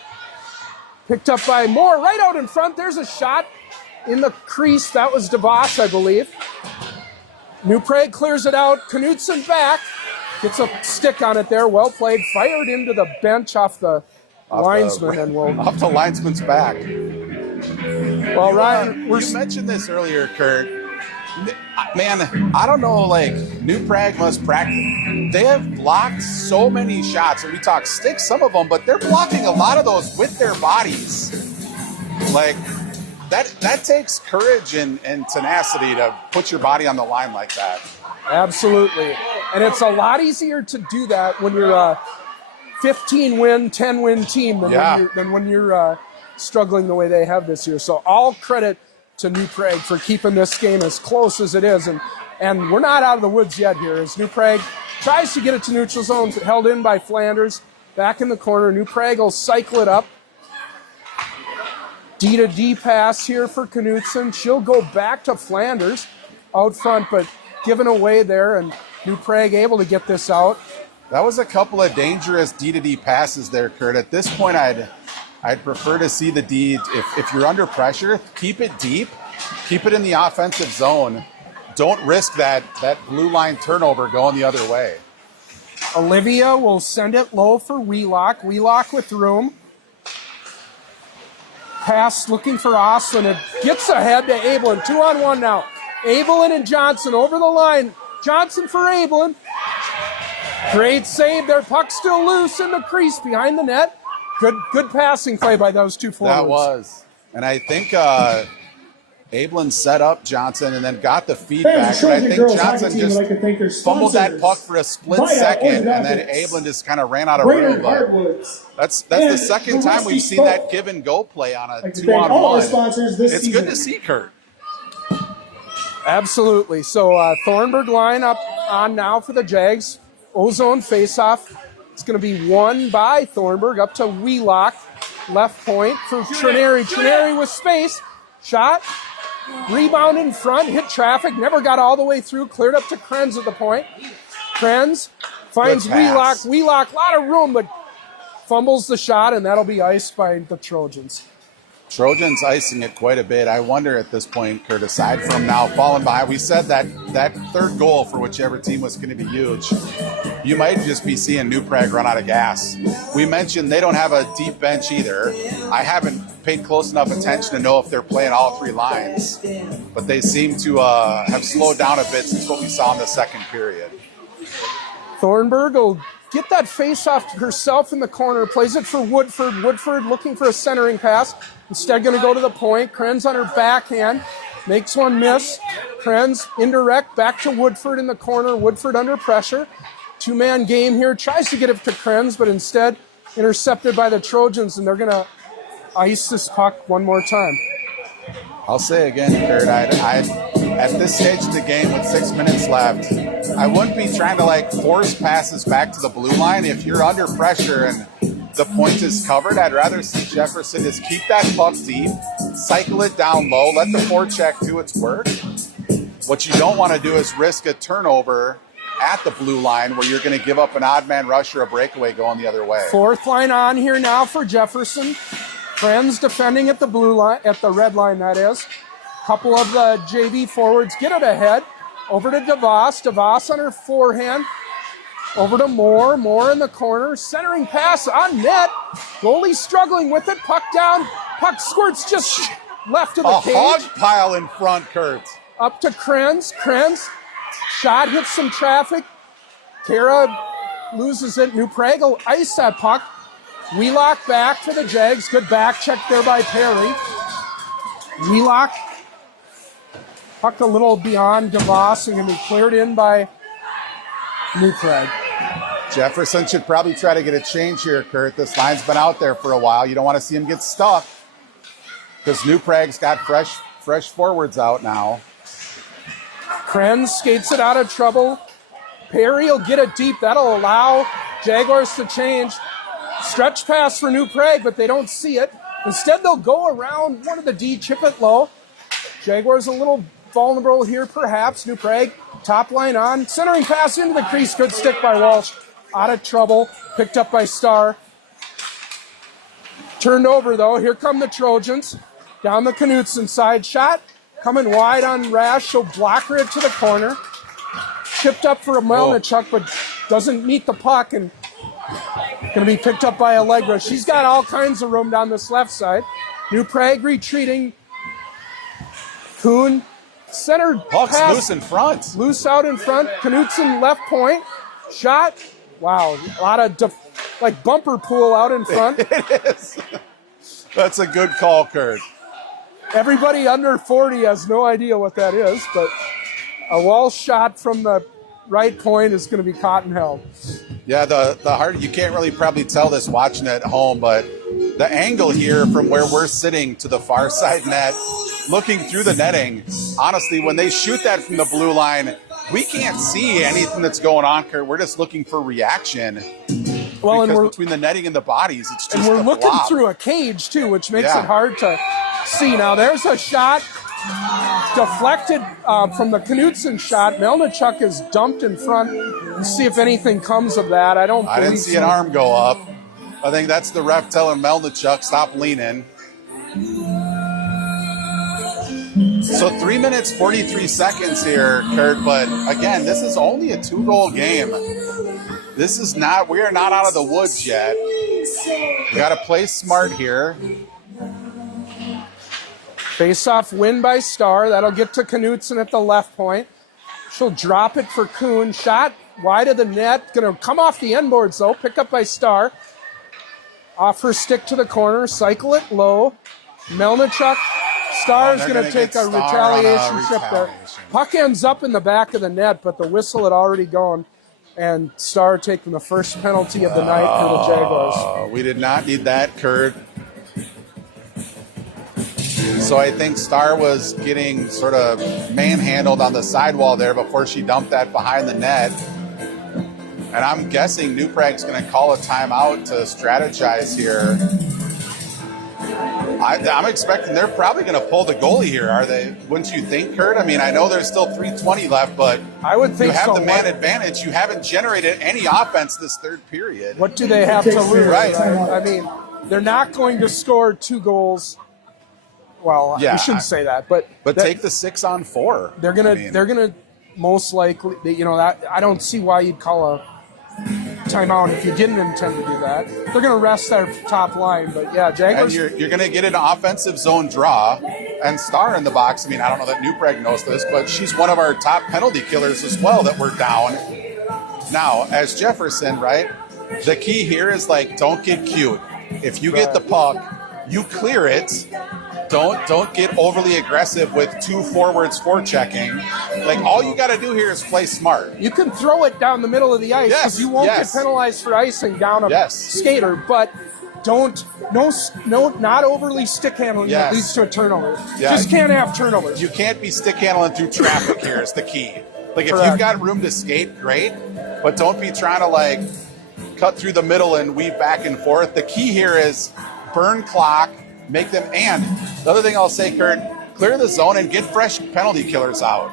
Picked up by Moore right out in front. There's a shot in the crease. That was DeVos, I believe. New Prague clears it out. Knutson back. Gets a stick on it there. Well played. Fired into the bench off the linesman. Off the linesman's back. Well, Ryan, you mentioned this earlier, Kurt. Man, I don't know, like, New Prague must practice. They have blocked so many shots, and we talk sticks, some of them, but they're blocking a lot of those with their bodies. Like, that takes courage and tenacity to put your body on the line like that. Absolutely. And it's a lot easier to do that when you're a 15-win, 10-win team than when you're struggling the way they have this year. So all credit to New Prague for keeping this game as close as it is. And we're not out of the woods yet here as New Prague tries to get it to neutral zone, held in by Flanders. Back in the corner, New Prague will cycle it up. D to D pass here for Knutson. She'll go back to Flanders out front, but given away there, and New Prague able to get this out. That was a couple of dangerous D to D passes there, Kurt. At this point, I'd prefer to see the D. If you're under pressure, keep it deep, keep it in the offensive zone. Don't risk that blue line turnover going the other way. Olivia will send it low for Wheelock. Wheelock with room. Pass looking for Oslin. It gets ahead to Abelin. 2-on-1 now. Abelin and Johnson over the line. Johnson for Abelin. Great save there. Puck still loose in the crease behind the net. Good passing play by those two forwards. That was. And I think Abelin set up Johnson and then got the feedback. But I think Johnson just fumbled that puck for a split second, and then Abelin just kind of ran out of room. That's the second time we've seen that give and go play on a 2-on-1. It's good to see, Kurt. Absolutely. So Thornburg line up on now for the Jags. Ozone faceoff. It's going to be won by Thornburg up to Wheelock. Left point for Trineri. Trineri with space. Shot. Rebound in front. Hit traffic. Never got all the way through. Cleared up to Krenz at the point. Krenz finds Wheelock. Wheelock, a lot of room, but fumbles the shot, and that'll be iced by the Trojans. Trojans icing it quite a bit. I wonder at this point, Kurt, aside from now falling behind, we said that third goal for whichever team was going to be huge. You might just be seeing New Prague run out of gas. We mentioned they don't have a deep bench either. I haven't paid close enough attention to know if they're playing all three lines, but they seem to have slowed down a bit since what we saw in the second period. Thornburg will get that face-off herself in the corner, plays it for Woodford. Woodford looking for a centering pass. Instead going to go to the point. Krenz on her backhand. Makes one miss. Krenz indirect back to Woodford in the corner. Woodford under pressure. Two-man game here. Tries to get it to Krenz, but instead intercepted by the Trojans, and they're going to ice this puck one more time. I'll say again, Kurt, at this stage of the game with 6 minutes left, I wouldn't be trying to force passes back to the blue line. If you're under pressure and the point is covered, I'd rather see Jefferson just keep that puck deep, cycle it down low, let the forecheck do its work. What you don't want to do is risk a turnover at the blue line where you're going to give up an odd man rush or a breakaway going the other way. Fourth line on here now for Jefferson. Friends defending at the blue line, at the red line, that is. Couple of the JV forwards get it ahead. Over to DeVos. DeVos on her forehand. Over to Moore. Moore in the corner. Centering pass on net. Goalie struggling with it. Puck down. Puck squirts just left of the cage. A hog pile in front, Kurt. Up to Krenz. Krenz. Shot hits some traffic. Kara loses it. New Prague will ice that puck. Wheelock back for the Jags. Good back check there by Perry. Wheelock. Puck a little beyond DeVos and going to be cleared in by New Prague. Jefferson should probably try to get a change here, Kurt. This line's been out there for a while. You don't want to see him get stuck because New Prague's got fresh forwards out now. Krenz skates it out of trouble. Perry will get it deep. That'll allow Jaguars to change. Stretch pass for New Prague, but they don't see it. Instead, they'll go around one of the D, chip it low. Jaguars a little vulnerable here, perhaps. New Prague, top line on. Centering pass into the crease. Good stick by Walsh. Out of trouble. Picked up by Starr. Turned over, though. Here come the Trojans. Down the Knutson side. Shot coming wide on Rash. She'll block her to the corner. Chipped up for a Melnichuk, but doesn't meet the puck, and going to be picked up by Allegra. She's got all kinds of room down this left side. New Prague retreating. Kuhn, center Puck's pass. Loose in front. Loose out in front. Knutson left point. Shot. Wow, a lot of bumper pool out in front. It is. That's a good call, Kurt. Everybody under 40 has no idea what that is, but a wall shot from the right point is going to be caught and held. Yeah, the hard, you can't really probably tell this watching at home, but the angle here from where we're sitting to the far side net, looking through the netting, honestly, when they shoot that from the blue line, we can't see anything that's going on, Kurt. We're just looking for reaction. Well, because and between the netting and the bodies, it's just and we're looking blob. through a cage too, which makes it hard to see. Now there's a shot deflected from the Knutson shot. Melnichuk is dumped in front. Let's see if anything comes of that. I didn't see an arm go up. I think that's the ref telling Melnichuk, stop leaning. So 3 minutes, 43 seconds here, Kurt. But again, this is only a 2-goal game. This is not, we are not out of the woods yet. We got to play smart here. Face-off win by Starr. That'll get to Knutson at the left point. She'll drop it for Kuhn. Shot wide of the net. Going to come off the end boards, though. Pick up by Starr. Off her stick to the corner. Cycle it low. Melnichuk. Starr is going to take a retaliation trip there. Puck ends up in the back of the net, but the whistle had already gone. And Starr taking the first penalty of the night for the Jaguars. We did not need that, Kurt. So I think Starr was getting sort of manhandled on the sidewall there before she dumped that behind the net. And I'm guessing New Prague's going to call a timeout to strategize here. I'm expecting they're probably going to pull the goalie here, are they? Wouldn't you think, Kurt? I mean, I know there's still 3:20 left, but I would think you have so. the man advantage. You haven't generated any offense this third period. What do they have to lose? Right. I mean, they're not going to score 2 goals. Well, I shouldn't say that, but take the 6-on-4. They're gonna most likely, I don't see why you'd call a timeout if you didn't intend to do that. They're gonna rest their top line, but yeah, Jaguars. And you're gonna get an offensive zone draw and Starr in the box. I mean, I don't know that New Prague knows this, but she's one of our top penalty killers as well that we're down. Now, as Jefferson, right? The key here is don't get cute. If you get the puck, you clear it. Don't get overly aggressive with 2 forwards forechecking. All you got to do here is play smart. You can throw it down the middle of the ice because you won't get penalized for icing down a skater, but not overly stick handling that leads to a turnover. Just can't have turnovers. You can't be stick handling through traffic here is the key. If you've got room to skate, great, but don't be trying to cut through the middle and weave back and forth. The key here is burn clock, make them, and the other thing I'll say, Kurt, clear the zone and get fresh penalty killers out.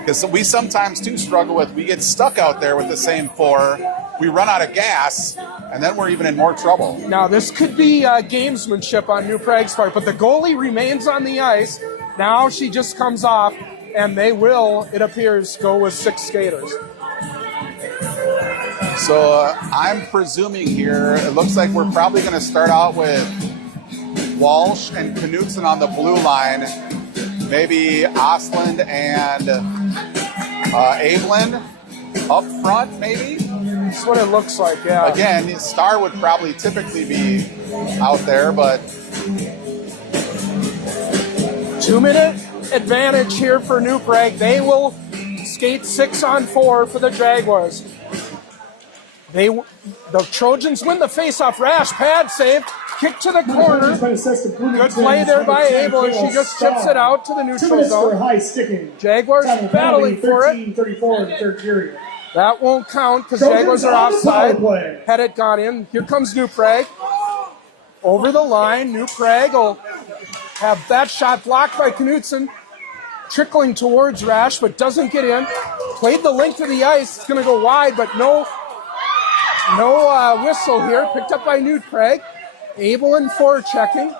Because we sometimes, too, struggle with, we get stuck out there with the same 4, we run out of gas, and then we're even in more trouble. Now, this could be gamesmanship on New Prague's part, but the goalie remains on the ice. Now she just comes off, and they will, it appears, go with 6 skaters. So I'm presuming here, it looks like we're probably going to start out with Walsh and Knutson on the blue line, maybe Osland and Avelin up front, maybe? That's what it looks like, yeah. Again, Starr would probably typically be out there, but 2-minute advantage here for New Prague. They will skate 6-on-4 for the Jaguars. The Trojans win the faceoff. Rash pad save. Kick to the corner. Good play there by Abel, and she just chips it out to the neutral zone. Jaguars battling for it. 34 in the third period. That won't count because Jaguars are offside. Had it gone in. Here comes New Prague. Over the line. New Prague will have that shot blocked by Knutson. Trickling towards Rash, but doesn't get in. Played the length of the ice. It's going to go wide, but no whistle here. Picked up by New Prague. Abel and forechecking.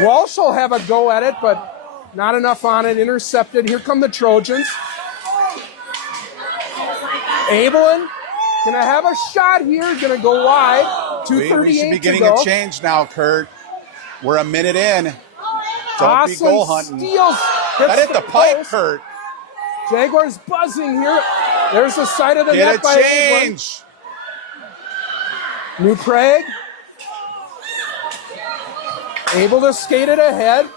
Walsh will have a go at it, but not enough on it. Intercepted. Here come the Trojans. Abelin gonna have a shot here. Gonna go wide. 2:38 we should be getting to go. a change now, Kurt. We're a minute in. Don't be goal hunting. Steals. That hit the pipe, Kurt. Jaguars buzzing here. There's the side of the Get net a by change. New Prague. Able to skate it ahead.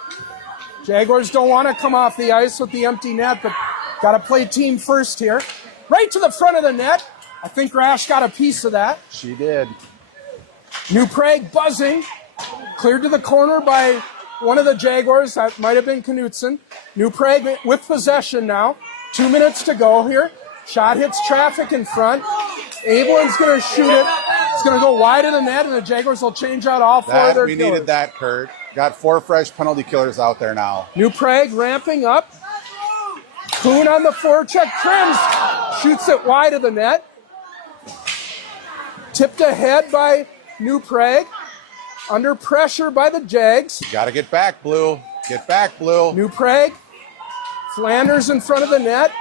Jaguars don't want to come off the ice with the empty net, but got to play team first here. Right to the front of the net. I think Rash got a piece of that. She did. New Prague buzzing. Cleared to the corner by one of the Jaguars. That might have been Knutson. New Prague with possession now. 2 minutes to go here. Shot hits traffic in front. Abelon's going to shoot it. It's going to go wide of the net, and the Jaguars will change out all four of their We killers. needed that, Kurt. Got 4 fresh penalty killers out there now. New Prague ramping up. Kuhn on the forecheck. Trims shoots it wide of the net. Tipped ahead by New Prague. Under pressure by the Jags. Got to get back, Blue. Get back, Blue. New Prague. Flanders in front of the net.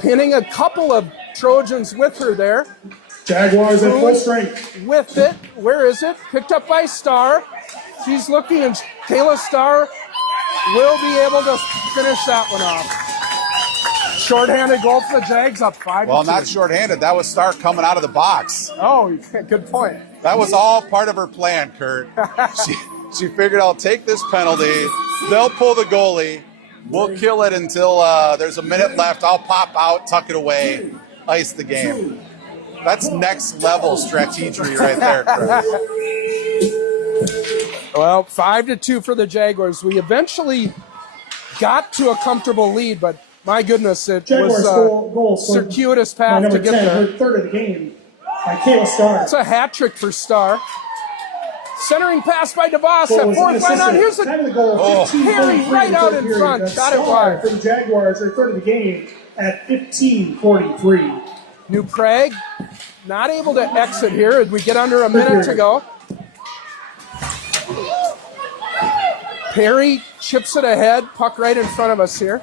Pinning a couple of Trojans with her there. Jaguars at full strength. With it. Where is it? Picked up by Starr. She's looking, and Kayla Starr will be able to finish that one off. Shorthanded goal for the Jags, up 5-2. Well, not shorthanded. That was Stark coming out of the box. Oh, good point. That was all part of her plan, Kurt. She figured, I'll take this penalty. They'll pull the goalie. We'll kill it until there's a minute left. I'll pop out, tuck it away, ice the game. That's next level strategy right there, Kurt. Well, 5-2 for the Jaguars. We eventually got to a comfortable lead, but my goodness, it Jaguars was a circuitous path to get 10, there. her third of the game by Kayla Starr. It's a hat trick for Starr. Centering pass by DeVos. That fourth line on. Here's time of the the goal. Perry right out in front. Shot it wide. For the Jaguars, her third of the game at 15:43. New Prague not able to exit here as we get under a minute to go. Perry chips it ahead. Puck right in front of us here.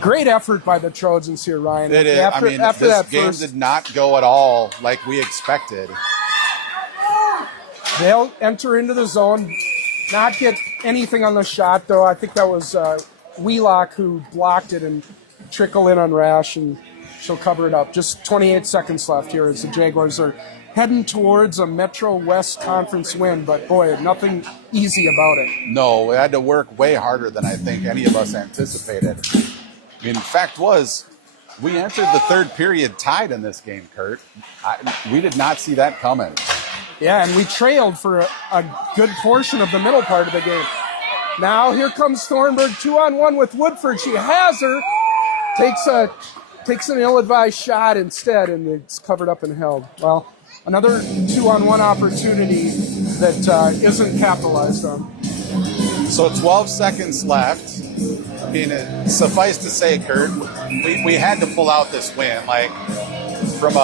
Great effort by the Trojans here, Ryan. It is. After this that game first, did not go at all like we expected. they'll enter into the zone, not get anything on the shot, though. I think that was Wheelock who blocked it and trickle in on Rash, and she'll cover it up. Just 28 seconds left here as the Jaguars are heading towards a Metro West Conference win, but boy, nothing easy about it. No, we had to work way harder than I think any of us anticipated. I mean, fact was, we entered the third period tied in this game, Kurt. We did not see that coming. Yeah, and we trailed for a good portion of the middle part of the game. Now here comes Thornburg, 2-on-1 with Woodford. She has her, takes an ill-advised shot instead, and it's covered up and held. Well, another 2-on-1 opportunity that isn't capitalized on. So 12 seconds left. I mean, suffice to say, Kurt, we had to pull out this win. Like from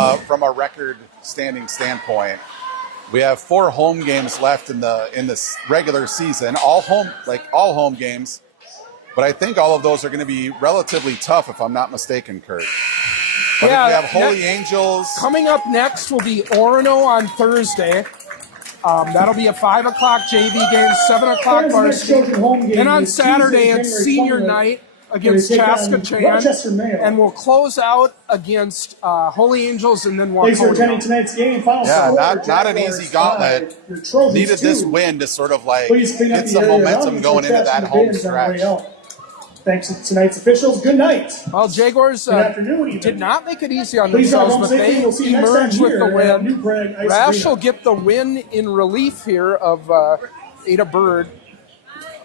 a record standing standpoint, we have 4 home games left in the regular season, all home games. But I think all of those are going to be relatively tough, if I'm not mistaken, Kurt. But Yeah, we have Holy Angels. Coming up next will be Orono on Thursday. That'll be a 5 o'clock JV game, 7 o'clock varsity. Then on Saturday, it's senior night against Chaska-Chan. And we'll close out against Holy Angels and then Thanks for Waconia. attending tonight's game. Final Yeah, score, not an Jaguars easy gauntlet. 5, your Trojans Needed this 2. win to sort of like Please clean up get the some area momentum around going you so into fast that the home bins on the way stretch. out. Thanks to tonight's officials. Good night. Well, Jaguars afternoon, even. did not make it easy on Please drive themselves, home but safely. they We'll see you next time emerged with the here at New win. Prague Ice Rash will Arena. get the win in relief here of Ada Bird.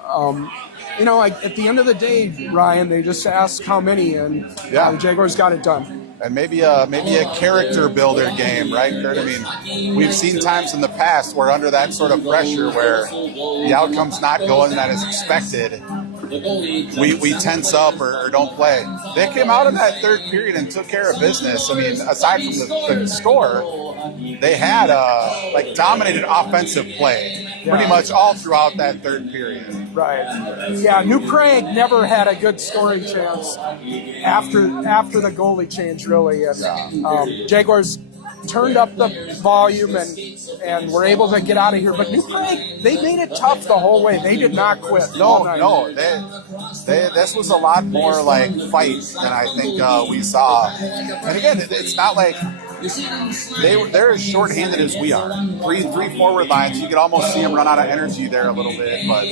At the end of the day, Ryan, they just asked how many, and Yeah. the Jaguars got it done. And maybe a character builder game, right, Kurt? I mean, we've seen times in the past where under that sort of pressure where the outcome's not going that is expected, we tense up or don't play. They came out in that third period and took care of business. I mean, aside from the score, they had dominated offensive play pretty much all throughout that third period. Right. Yeah, New Prague never had a good scoring chance after the goalie change, really. And Jaguars turned up the volume and were able to get out of here. But New Prague, they made it tough the whole way. They did not quit. No. This was a lot more like fight than I think we saw. And again, it's not like they're as shorthanded as we are. Three forward lines. You could almost see them run out of energy there a little bit. But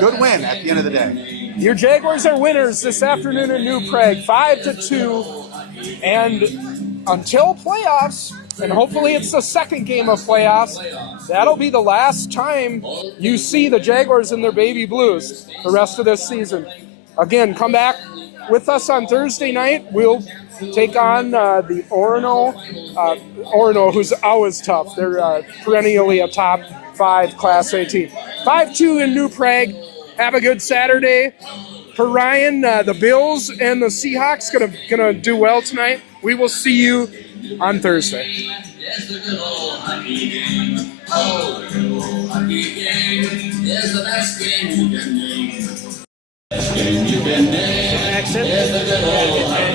good win at the end of the day. Your Jaguars are winners this afternoon in New Prague, 5-2. And until playoffs, and hopefully it's the second game of playoffs. That'll be the last time you see the Jaguars in their baby blues the rest of this season. Again, come back with us on Thursday night. We'll take on the Orono. Orono, who's always tough. They're perennially a top 5 Class A team. 5-2 in New Prague. Have a good Saturday. For Ryan, the Bills and the Seahawks gonna do well tonight. We will see you on Thursday. Exit.